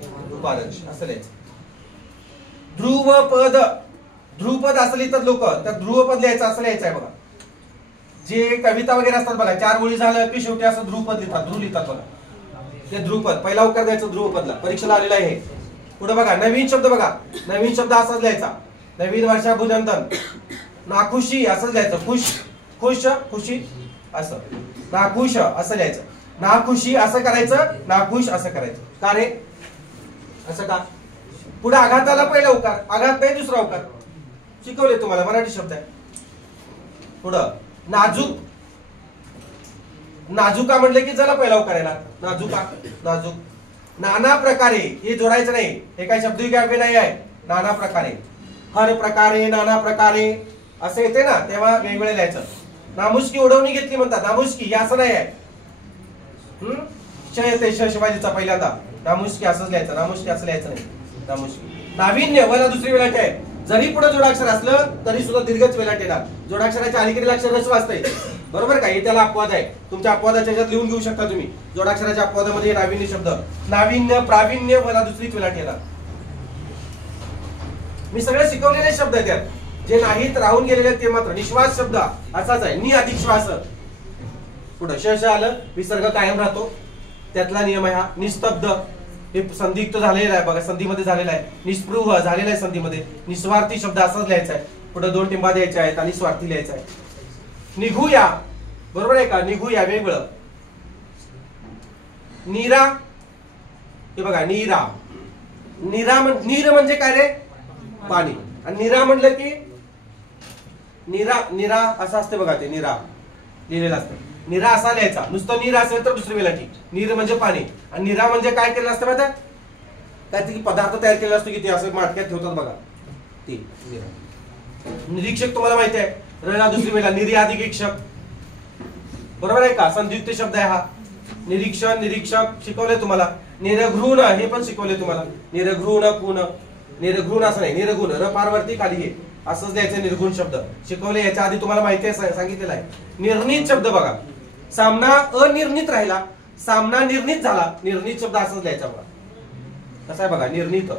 धुपारती असं लिहायचं ध्रुवपद असं लिहितात लोक तर ध्रुवपद लिहायचं असं लिहायचं आहे बघा जे कविता वगैरे असतात बघा 4 ओळी झालं की शेवटी असं ध्रुवपद लिहितात ध्रुव लिहितात बघा ते ध्रुवपद पहिला उकार द्यायचं ध्रुवपदला परीक्षेला आलेला आहे पुढे बघा नवीन शब्द बघा नवीन शब्द असाच लिहायचा नवीन वर्षाभिनंदन नाखुशी असं लिहायचं खुश खुशी असं नाखुश असं लिहायचं नाखुशी असं करायचं नाखुश असं करायचं का रे असं का पुढे आघाताला पहिला उकार आघात नाही दुसरा उकार शिकवले तुम्हाला मराठी शब्द आहे पुढं नाजुका म्हटलं की जरा पहिला उकार आहे नाजूक नाना प्रकारे हे जोडायचं नाही हे काही शब्दविकाव्य नाही आहे नाना प्रकारे हर प्रकारे नाना प्रकारे असं येते ना तेव्हा वेगवेगळे लिहायचं नामुष्की उडवणी घेतली म्हणतात नामुष्की हे असं नाही आहे श येते श शिवाजीचा पहिल्यांदा नामुष्की असंच लिहायचं, नामुष्की असं लिहायचं नाही, नामुष्की. नाविन्य वला दुसरी वेलांटी आहे. जरी पुढे जोडाक्षर असलं तरी सुद्धा दीर्घच वेलांटी येणार. जोडाक्षराच्या अलीकडील अक्षर रस्व असते, बरोबर का? हे त्याला अपवाद आहे. तुमच्या अपवादाच्या ह्याच्यात लिहून घेऊ शकता तुम्ही. जोडाक्षराच्या अपवादामध्ये नाविन्य शब्द, नाविन्य प्रावीण्य वला दुसरीच वेलांटी येणार. मी सगळे शिकवलेले शब्द आहेत त्यात. जे नाहीत राहून गेलेले ते मात्र. निश्वास शब्द असाच आहे, नि अधिक श्वास. पुढे श आलं, विसर्ग कायम राहतो, त्यातला नियम आहे हा. निस्तब्ध हे संधियुक्त झालेला आहे बघा, संधीमध्ये झालेला आहे. निस्पृह झालेला आहे संधीमध्ये. निस्वार्थी शब्द असाच लिहायचा आहे, पुढे 2 टिंबा द्यायच्या आहेत आणि स्वार्थी लिहायचा आहे. निघूया, बरोबर आहे का? निघूया वेगळं. नीरा, हे बघा नीरा. नीर म्हणजे काय रे? पाणी. आणि नीरा म्हटलं की निरा असं असते बघा, ते निरा लिहिलेलं असतं. निरा असा लिहायचा. नुसतं नीर असेल तर दुसरी वेलांटी. नीर म्हणजे पाणी. आणि निरा म्हणजे काय केलेलं असतं माहिती? काय पदार्थ तयार केलेला असतो की ते असं माटक्यात ठेवतात बघा, ते निरा. निरीक्षक तुम्हाला माहिती आहे, रला दुसरी वेळा निर्याधिक्षक, बरोबर आहे का? संयुक्त शब्द आहे हा. निरीक्षण, निरीक्षक शिकवले तुम्हाला. निरघृण हे पण शिकवले तुम्हाला. निरघृण पुन, निरघृण असं नाही, निरगुण र पारवरती खाली हे असंच द्यायचं. निर्गुण शब्द शिकवले, याच्या आधी तुम्हाला माहिती आहे, सांगितलेलं आहे. निर्णित शब्द बघा, सामना अनिर्णित राहिला, सामना निर्णित झाला. निर्णित शब्द असंच द्यायचा बघा. कसा आहे बघा, निर्णित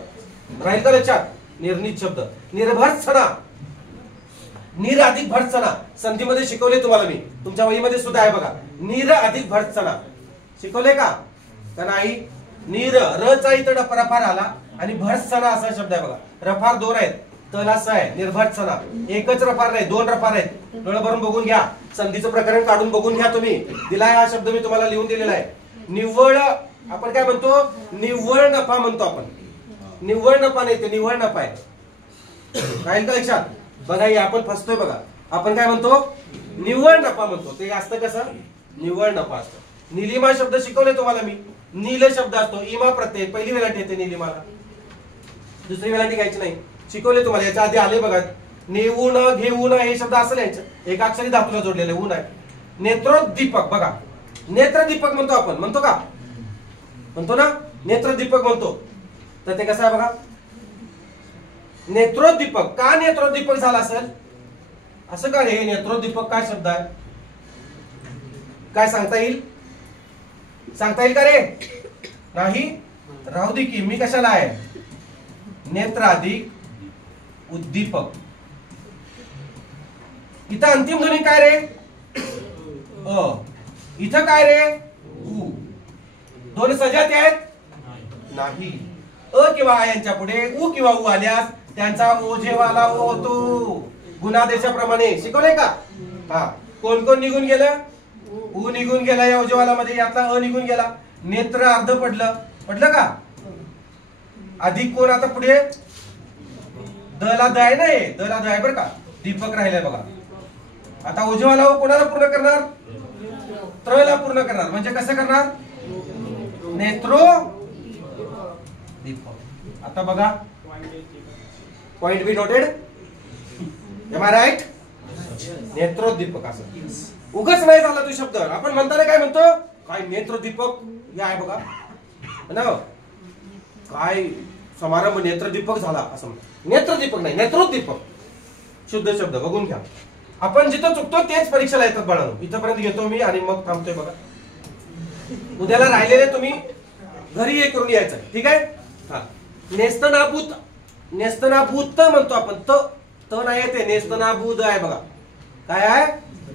राहील का लक्षात? निर्णित शब्द. निर्भर्त्सना, नीर अधिक भर्त्सना संधीमध्ये शिकवले तुम्हाला मी. तुमच्या वहीमध्ये सुद्धा आहे बघा, नीर अधिक भर्त्सना शिकवले का नाही? नीर रचा इथं रफार आला आणि भर्त्सना असा शब्द आहे बघा. रफार 2 आहेत, तला स आहे. निर्भर्त्सना एकच रफार नाही, 2 रफार आहेत. डोळे भरून बघून घ्या, संधीचं प्रकरण काढून बघून घ्या तुम्ही. दिलाय हा शब्द मी तुम्हाला लिहून दिलेला आहे. निव्वळ आपण काय म्हणतो? निव्वळ नफा म्हणतो आपण. निव्वळ नफा नाही, ते निव्वळ नफा आहे. राहील का लक्षात? बघा हे आपण फसतोय बघा. आपण काय म्हणतो? निव्वळ नफा म्हणतो. ते असतं कसं? निव्वळ नफा असतं. निलिमा शब्द शिकवले तुम्हाला मी. नील शब्द असतो, इमा प्रत्यय पहिली वेलांटी येते निलिमाला, दुसरी वेलांटी घ्यायची नाही. शिकवले तुम्हाला, याच्या आधी आले बघा. नेऊन घेऊन हे शब्द असं लिहायचं, एकाक्षरी धातूला जोडलेले ऊन आहे. नेत्रोद्दीपक बघा, नेत्रदीपक म्हणतो आपण, म्हणतो का? म्हणतो ना, नेत्रदीपक म्हणतो. तर ते कसं आहे बघा, नेत्रोद्दीपक. का नेत्रोद्दीपक झाला असेल असं का रे? नेत्रोद्दीपक काय शब्द आहे? काय सांगता येईल? सांगता येईल का रे? नाही, राहू दे की. मी कशाला आहे? नेत्राधिक उद्दीपक. इथं अंतिम ध्वनी काय रे? अ. इथं काय रे? उ. 2 सजाती आहेत? नाही. अ किंवा आ यांच्या पुढे उ किंवा उ आल्यास त्यांचा ओझेवाला ओ होतो. गुणादेशाप्रमाणे शिकवले का? हा. कोण कोण निघून गेलं? उ निघून गेला या ओझेवाला मध्ये, यातला अ निघून गेला. नेत्र अर्ध पडलं, पडलं का? अधिक कोण आता पुढे? दला द आहे ना, हे दला द आहे बरं का. दीपक राहिलाय बघा. आता ओझेवाला कोणाला पूर्ण करणार? त्रला पूर्ण करणार. म्हणजे कसं करणार? नेत्रो दीपक. आता बघा, point be noted. Am I right? नेत्रोद्दीपक असं उगाच नाही झाला तो शब्द. आपण म्हणताना काय म्हणतो? काय नेत्रोद्दीपक हे आहे बघा ना, काय समारंभ नेत्रदीपक झाला असं. नेत्रदीपक नाही, नेत्रोद्दीपक शुद्ध शब्द बघून घ्या. आपण जिथं चुकतो तेच परीक्षेला येतात बाळांनो. इथपर्यंत घेतो मी आणि मग थांबतोय बघा. उद्याला राहिलेले तुम्ही घरी हे करून यायचं, ठीक आहे? हा. नेस्तनाभूत, नेस्तनाभूत म्हणतो आपण. त नाही येते, नेस्तनाभूत आहे बघा. काय आहे?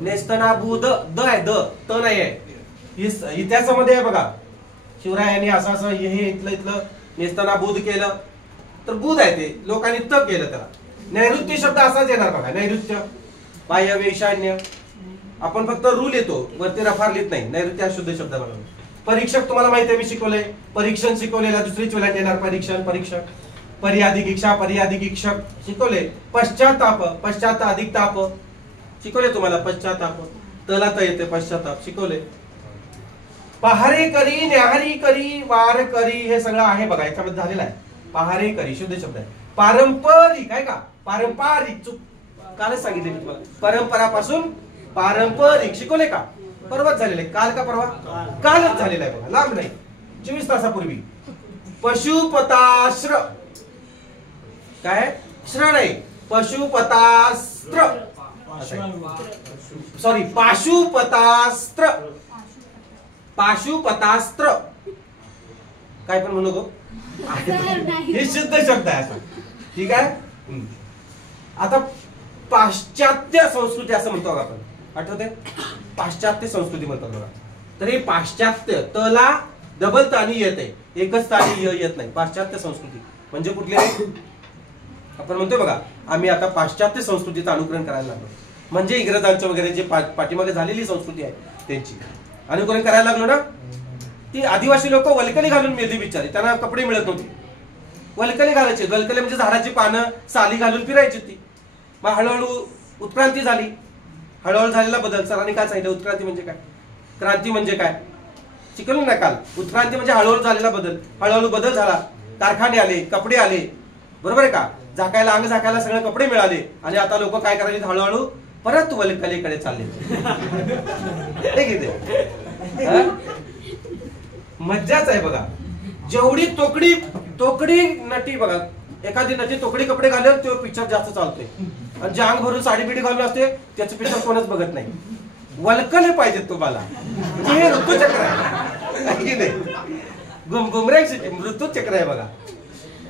नेस्तनाभूत द आहे, द त नाही आहे. इतिहासामध्ये आहे बघा, शिवरायांनी असं असं हे इथलं नेस्तनाभूत केलं, तर बुध आहे ते, लोकांनी त केलं त्याला. नैऋत्य शब्द असाच येणार बघा. नैऋत्य, बाह्य, वेशान्य. आपण फक्त रूल येतो, वरती रफार लिहित नाही. नैऋत्य हा शुद्ध शब्द बघा. परीक्षक तुम्हाला माहिती आहे, मी शिकवलंय. परीक्षण शिकवलेला दुसरीच वेळा येणार. परीक्षण, परीक्षक. पर्याधिक इच्छा, पर्याधिक इच्छक शिकवले. पश्चाताप, पश्चात अधिक ताप शिकवले तुम्हाला. पश्चाताप तला त येते, पश्चाताप शिकवले. पहारे करी, न्याहारी करी, वार करी हे सगळं आहे बघा, याच्यामध्ये झालेलं आहे. पहारे करी शुद्ध शब्द आहे. पारंपरिक आहे का? पारंपरिक, चूक कालच सांगितले मी तुम्हाला. परंपरापासून पारंपरिक शिकवले का? परवाच झालेलं आहे. काल का परवा? कालच झालेला आहे बघा, लांब नाही, 24 तासापूर्वी. पशुपतास्त्र, काय श्र नाही, पशुपतास्त्र, सॉरी पाशुपतास्त्र, पाशुपतास्त्र काय पण म्हणू गो, हे शुद्ध शब्द आहे असा. ठीक आहे. आता पाश्चात्य संस्कृती असं म्हणतो आपण, आठवते? पाश्चात्य संस्कृती म्हणतात बघा. तर हे पाश्चात्य, तला डबल तानी येत आहे, एकच तानी येत नाही. पाश्चात्य संस्कृती म्हणजे कुठली आहे? आपण म्हणतोय बघा, आम्ही आता पाश्चात्य संस्कृतीचं अनुकरण करायला लागलो. म्हणजे इंग्रजांच्या वगैरे जे पाठीमागे झालेली संस्कृती आहे त्यांची अनुकरण करायला लागलो ना. ती आदिवासी लोक वलकली घालून मेली बिचारी, त्यांना कपडे मिळत नव्हते, वलकली घालायचे. वलकली म्हणजे झाडाची पानं साली घालून फिरायची ती. मग हळूहळू उत्क्रांती झाली, हळूहळू झालेला बदल. सरांनी काय सांगितलं? उत्क्रांती म्हणजे काय, क्रांती म्हणजे काय शिकलो ना काल. उत्क्रांती म्हणजे हळूहळू झालेला बदल. हळूहळू बदल झाला, कारखाने आले, कपडे आले, बरोबर आहे का? झाकायला, अंग झाकायला सगळे कपडे मिळाले. आणि आता लोक काय करायचे? हळूहळू परत वलकलीकडे चालले. मज्जाच आहे बघा. जेवढी तोकडी नटी बघा, एखादी नटी तोकडी कपडे घालत तो पिक्चर जास्त चालतोय. आणि जे अंग भरून साडी बिडी घालून असते त्याचं पिक्चर कोणच बघत नाही. वलकले पाहिजेत तुम्हाला. हे ऋतुचक्र आहे, गुमराई ऋतुचक्र आहे बघा.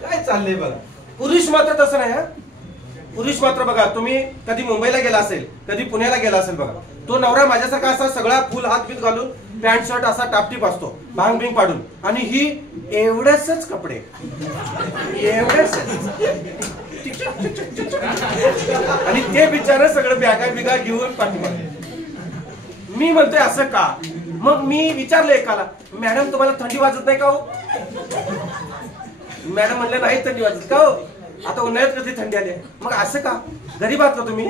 काय चाललंय बघा. पुरुष मात्र तसं नाही. हा पुरुष मात्र बघा, तुम्ही कधी मुंबईला गेला असेल, कधी पुण्याला गेला असेल बघा, तो नवरा माझ्यासारखा असा सगळा फुल हात बीत घालून, पॅन्ट शर्ट असा टापटीप असतो, भांग बिंग पाडून, आणि ही एवढेच कपडे, एवढेच, आणि ते बिचारे सगळं बॅगा बिगा घेऊन पाठीमागे. मी म्हणतोय असं का? मग मी विचारलं एकाला, मॅडम तुम्हाला थंडी वाजत नाही का हो? मॅडम म्हणले नाही थंडी वाजत का हो, आता उन्हाळ्यात कधी थंडी आली. मग असं का? गरीब आहात का तुम्ही?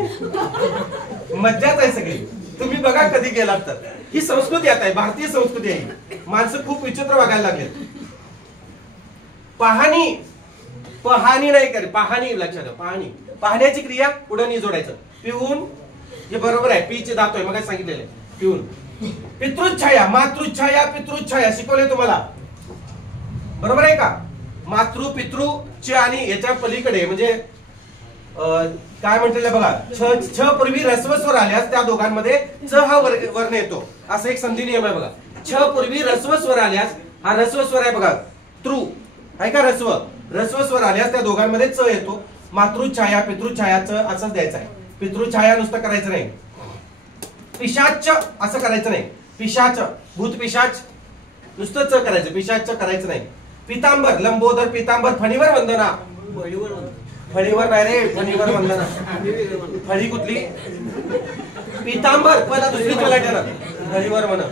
मज्जाच आहे सगळी. तुम्ही बघा कधी गेलात तर. ही संस्कृती आता आहे, भारतीय संस्कृती आहे. माणसं खूप विचित्र वागायला लागले. पहाणी नाही करे, पहाणी लक्षात ठेवा. पाहण्याची क्रिया पुढे नाही जोडायचं. पिऊन, हे बरोबर आहे, पीचे दातोय मग सांगितलेलं आहे. पिऊन. पितृच्छाया, मातृच्छाया, पितृच्छाया शिकवले तुम्हाला, बरोबर आहे का? मातृ पितृ आणि याच्या पलीकडे म्हणजे काय म्हटलेलं बघा, छ पूर्वी ह्रस्व स्वर आल्यास त्या दोघांमध्ये च हा वर्ण येतो, असा एक संधी नियम आहे बघा. छ पूर्वी ह्रस्व स्वर आल्यास, हा ह्रस्व स्वर आहे बघा, तृ आहे का? ह्रस्व स्वर आल्यास त्या दोघांमध्ये च येतो. मातृछाया, पितृछाया, च असंच द्यायचं आहे. पितृछाया नुसतं करायचं नाही. पिशाच असं करायचं नाही. पिशाच, भूत पिशाच नुसतं च करायचं, पिशाच करायचं नाही. पितांबर, लंबोदर, पितांबर, फणीवर वंदना. फणीवर नाही रे, फणीवर वंदना. फळी कुठली? पितांबर, पहिला दुसरी चलाटे ना, फळीवर म्हणा,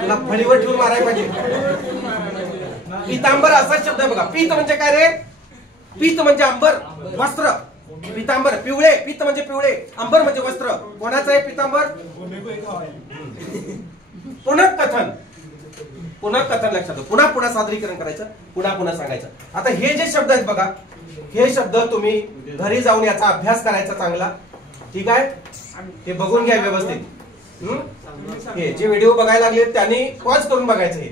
तुला फळीवर ठेवून मारायला पाहिजे. पितांबर असा शब्द आहे बघा. पीत म्हणजे काय रे? पीत म्हणजे अंबर, वस्त्र. पितांबर पिवळे, पीत म्हणजे पिवळे, अंबर म्हणजे वस्त्र. कोणाचं आहे पितांबर? पुनःकथन, पुनःकथन लक्षात. पुन्हा सादरीकरण करायचं, पुन्हा सांगायचं. आता हे जे शब्द आहेत बघा, हे शब्द तुम्ही घरी जाऊन याचा अभ्यास करायचा चांगला. ठीक आहे, हे बघून घ्या व्यवस्थित. हे जे व्हिडिओ बघायला लागले त्यांनी पॉज करून बघायचं हे,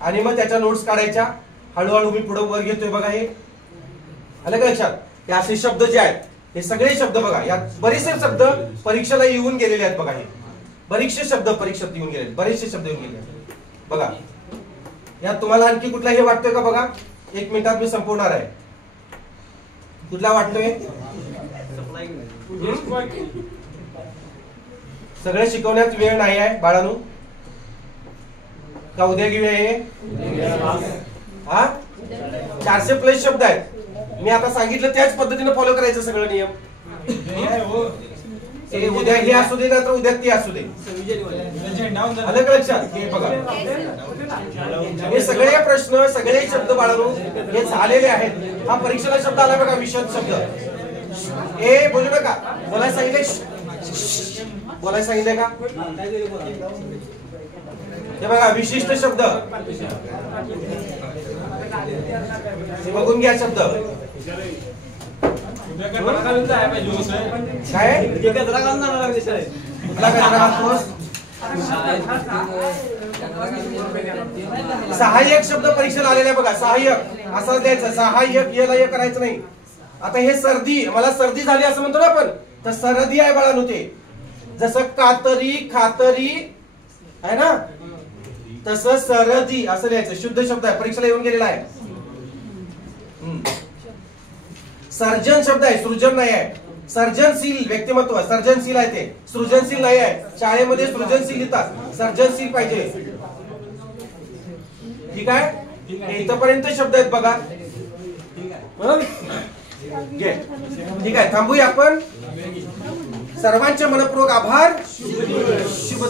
आणि मग त्याच्या नोट्स काढायच्या. हळूहळू मी पुढे वर घेतोय बघा. हे आलं का लक्षात? हे असे शब्द जे आहेत, हे सगळे शब्द बघा, यात बरेचसे शब्द परीक्षेला येऊन गेलेले आहेत बघा. हे बरेचसे शब्द परीक्षेत येऊन गेले, बरेचसे शब्द येऊन गेले बघा. यात तुम्हाला आणखी कुठला हे वाटतोय का बघा? 1 मिनिटात मी संपवणार आहे. कुठला वाटतोय? सगळे शिकवण्यात वेळ नाही आहे बाळांनो. का उद्या घेऊया हे? हा 400+ शब्द आहेत. मी आता सांगितलं त्याच पद्धतीने फॉलो करायचं सगळं नियम. उद्या हे असू दे ना तर उद्या ती असू दे. आलं का लक्षात? हे बघा, हे सगळे प्रश्न, सगळे शब्द बाळांनो हे झालेले आहेत. हा परीक्षेला शब्द आला बघा, विशद शब्द. हे बोलू नका, बोलायला सांगितले, बोलायला सांगितले का? हे बघा, विशिष्ट शब्द बघून घ्या. शब्द काय? कुठला गजरा घालतोस? सहाय्यक शब्द परीक्षेला आलेला आहे बघा. सहाय्यक असाच द्यायचं. सहाय्यक याला हे करायचं नाही. आता हे सर्दी, मला सर्दी झाली असं म्हणतो ना आपण, तर सरदी आहे बाळांनो ते. जसं कातरी खातरी आहे ना, तसं सरदी असं लिहायचं. शुद्ध शब्द आहे, परीक्षेला येऊन गेलेला आहे. सर्जन शब्द आहे, सृजन नाही आहे. सर्जनशील व्यक्तिमत्व, सर्जनशील आहे ते, सृजनशील नाही आहे. शाळेमध्ये सृजनशील लिहितात, सर्जनशील पाहिजे. ठीक आहे, इथपर्यंत शब्द आहेत बघा. ठीक आहे, थांबूया आपण. सर्वांचे मनपूर्वक आभार. शुभ दिवस.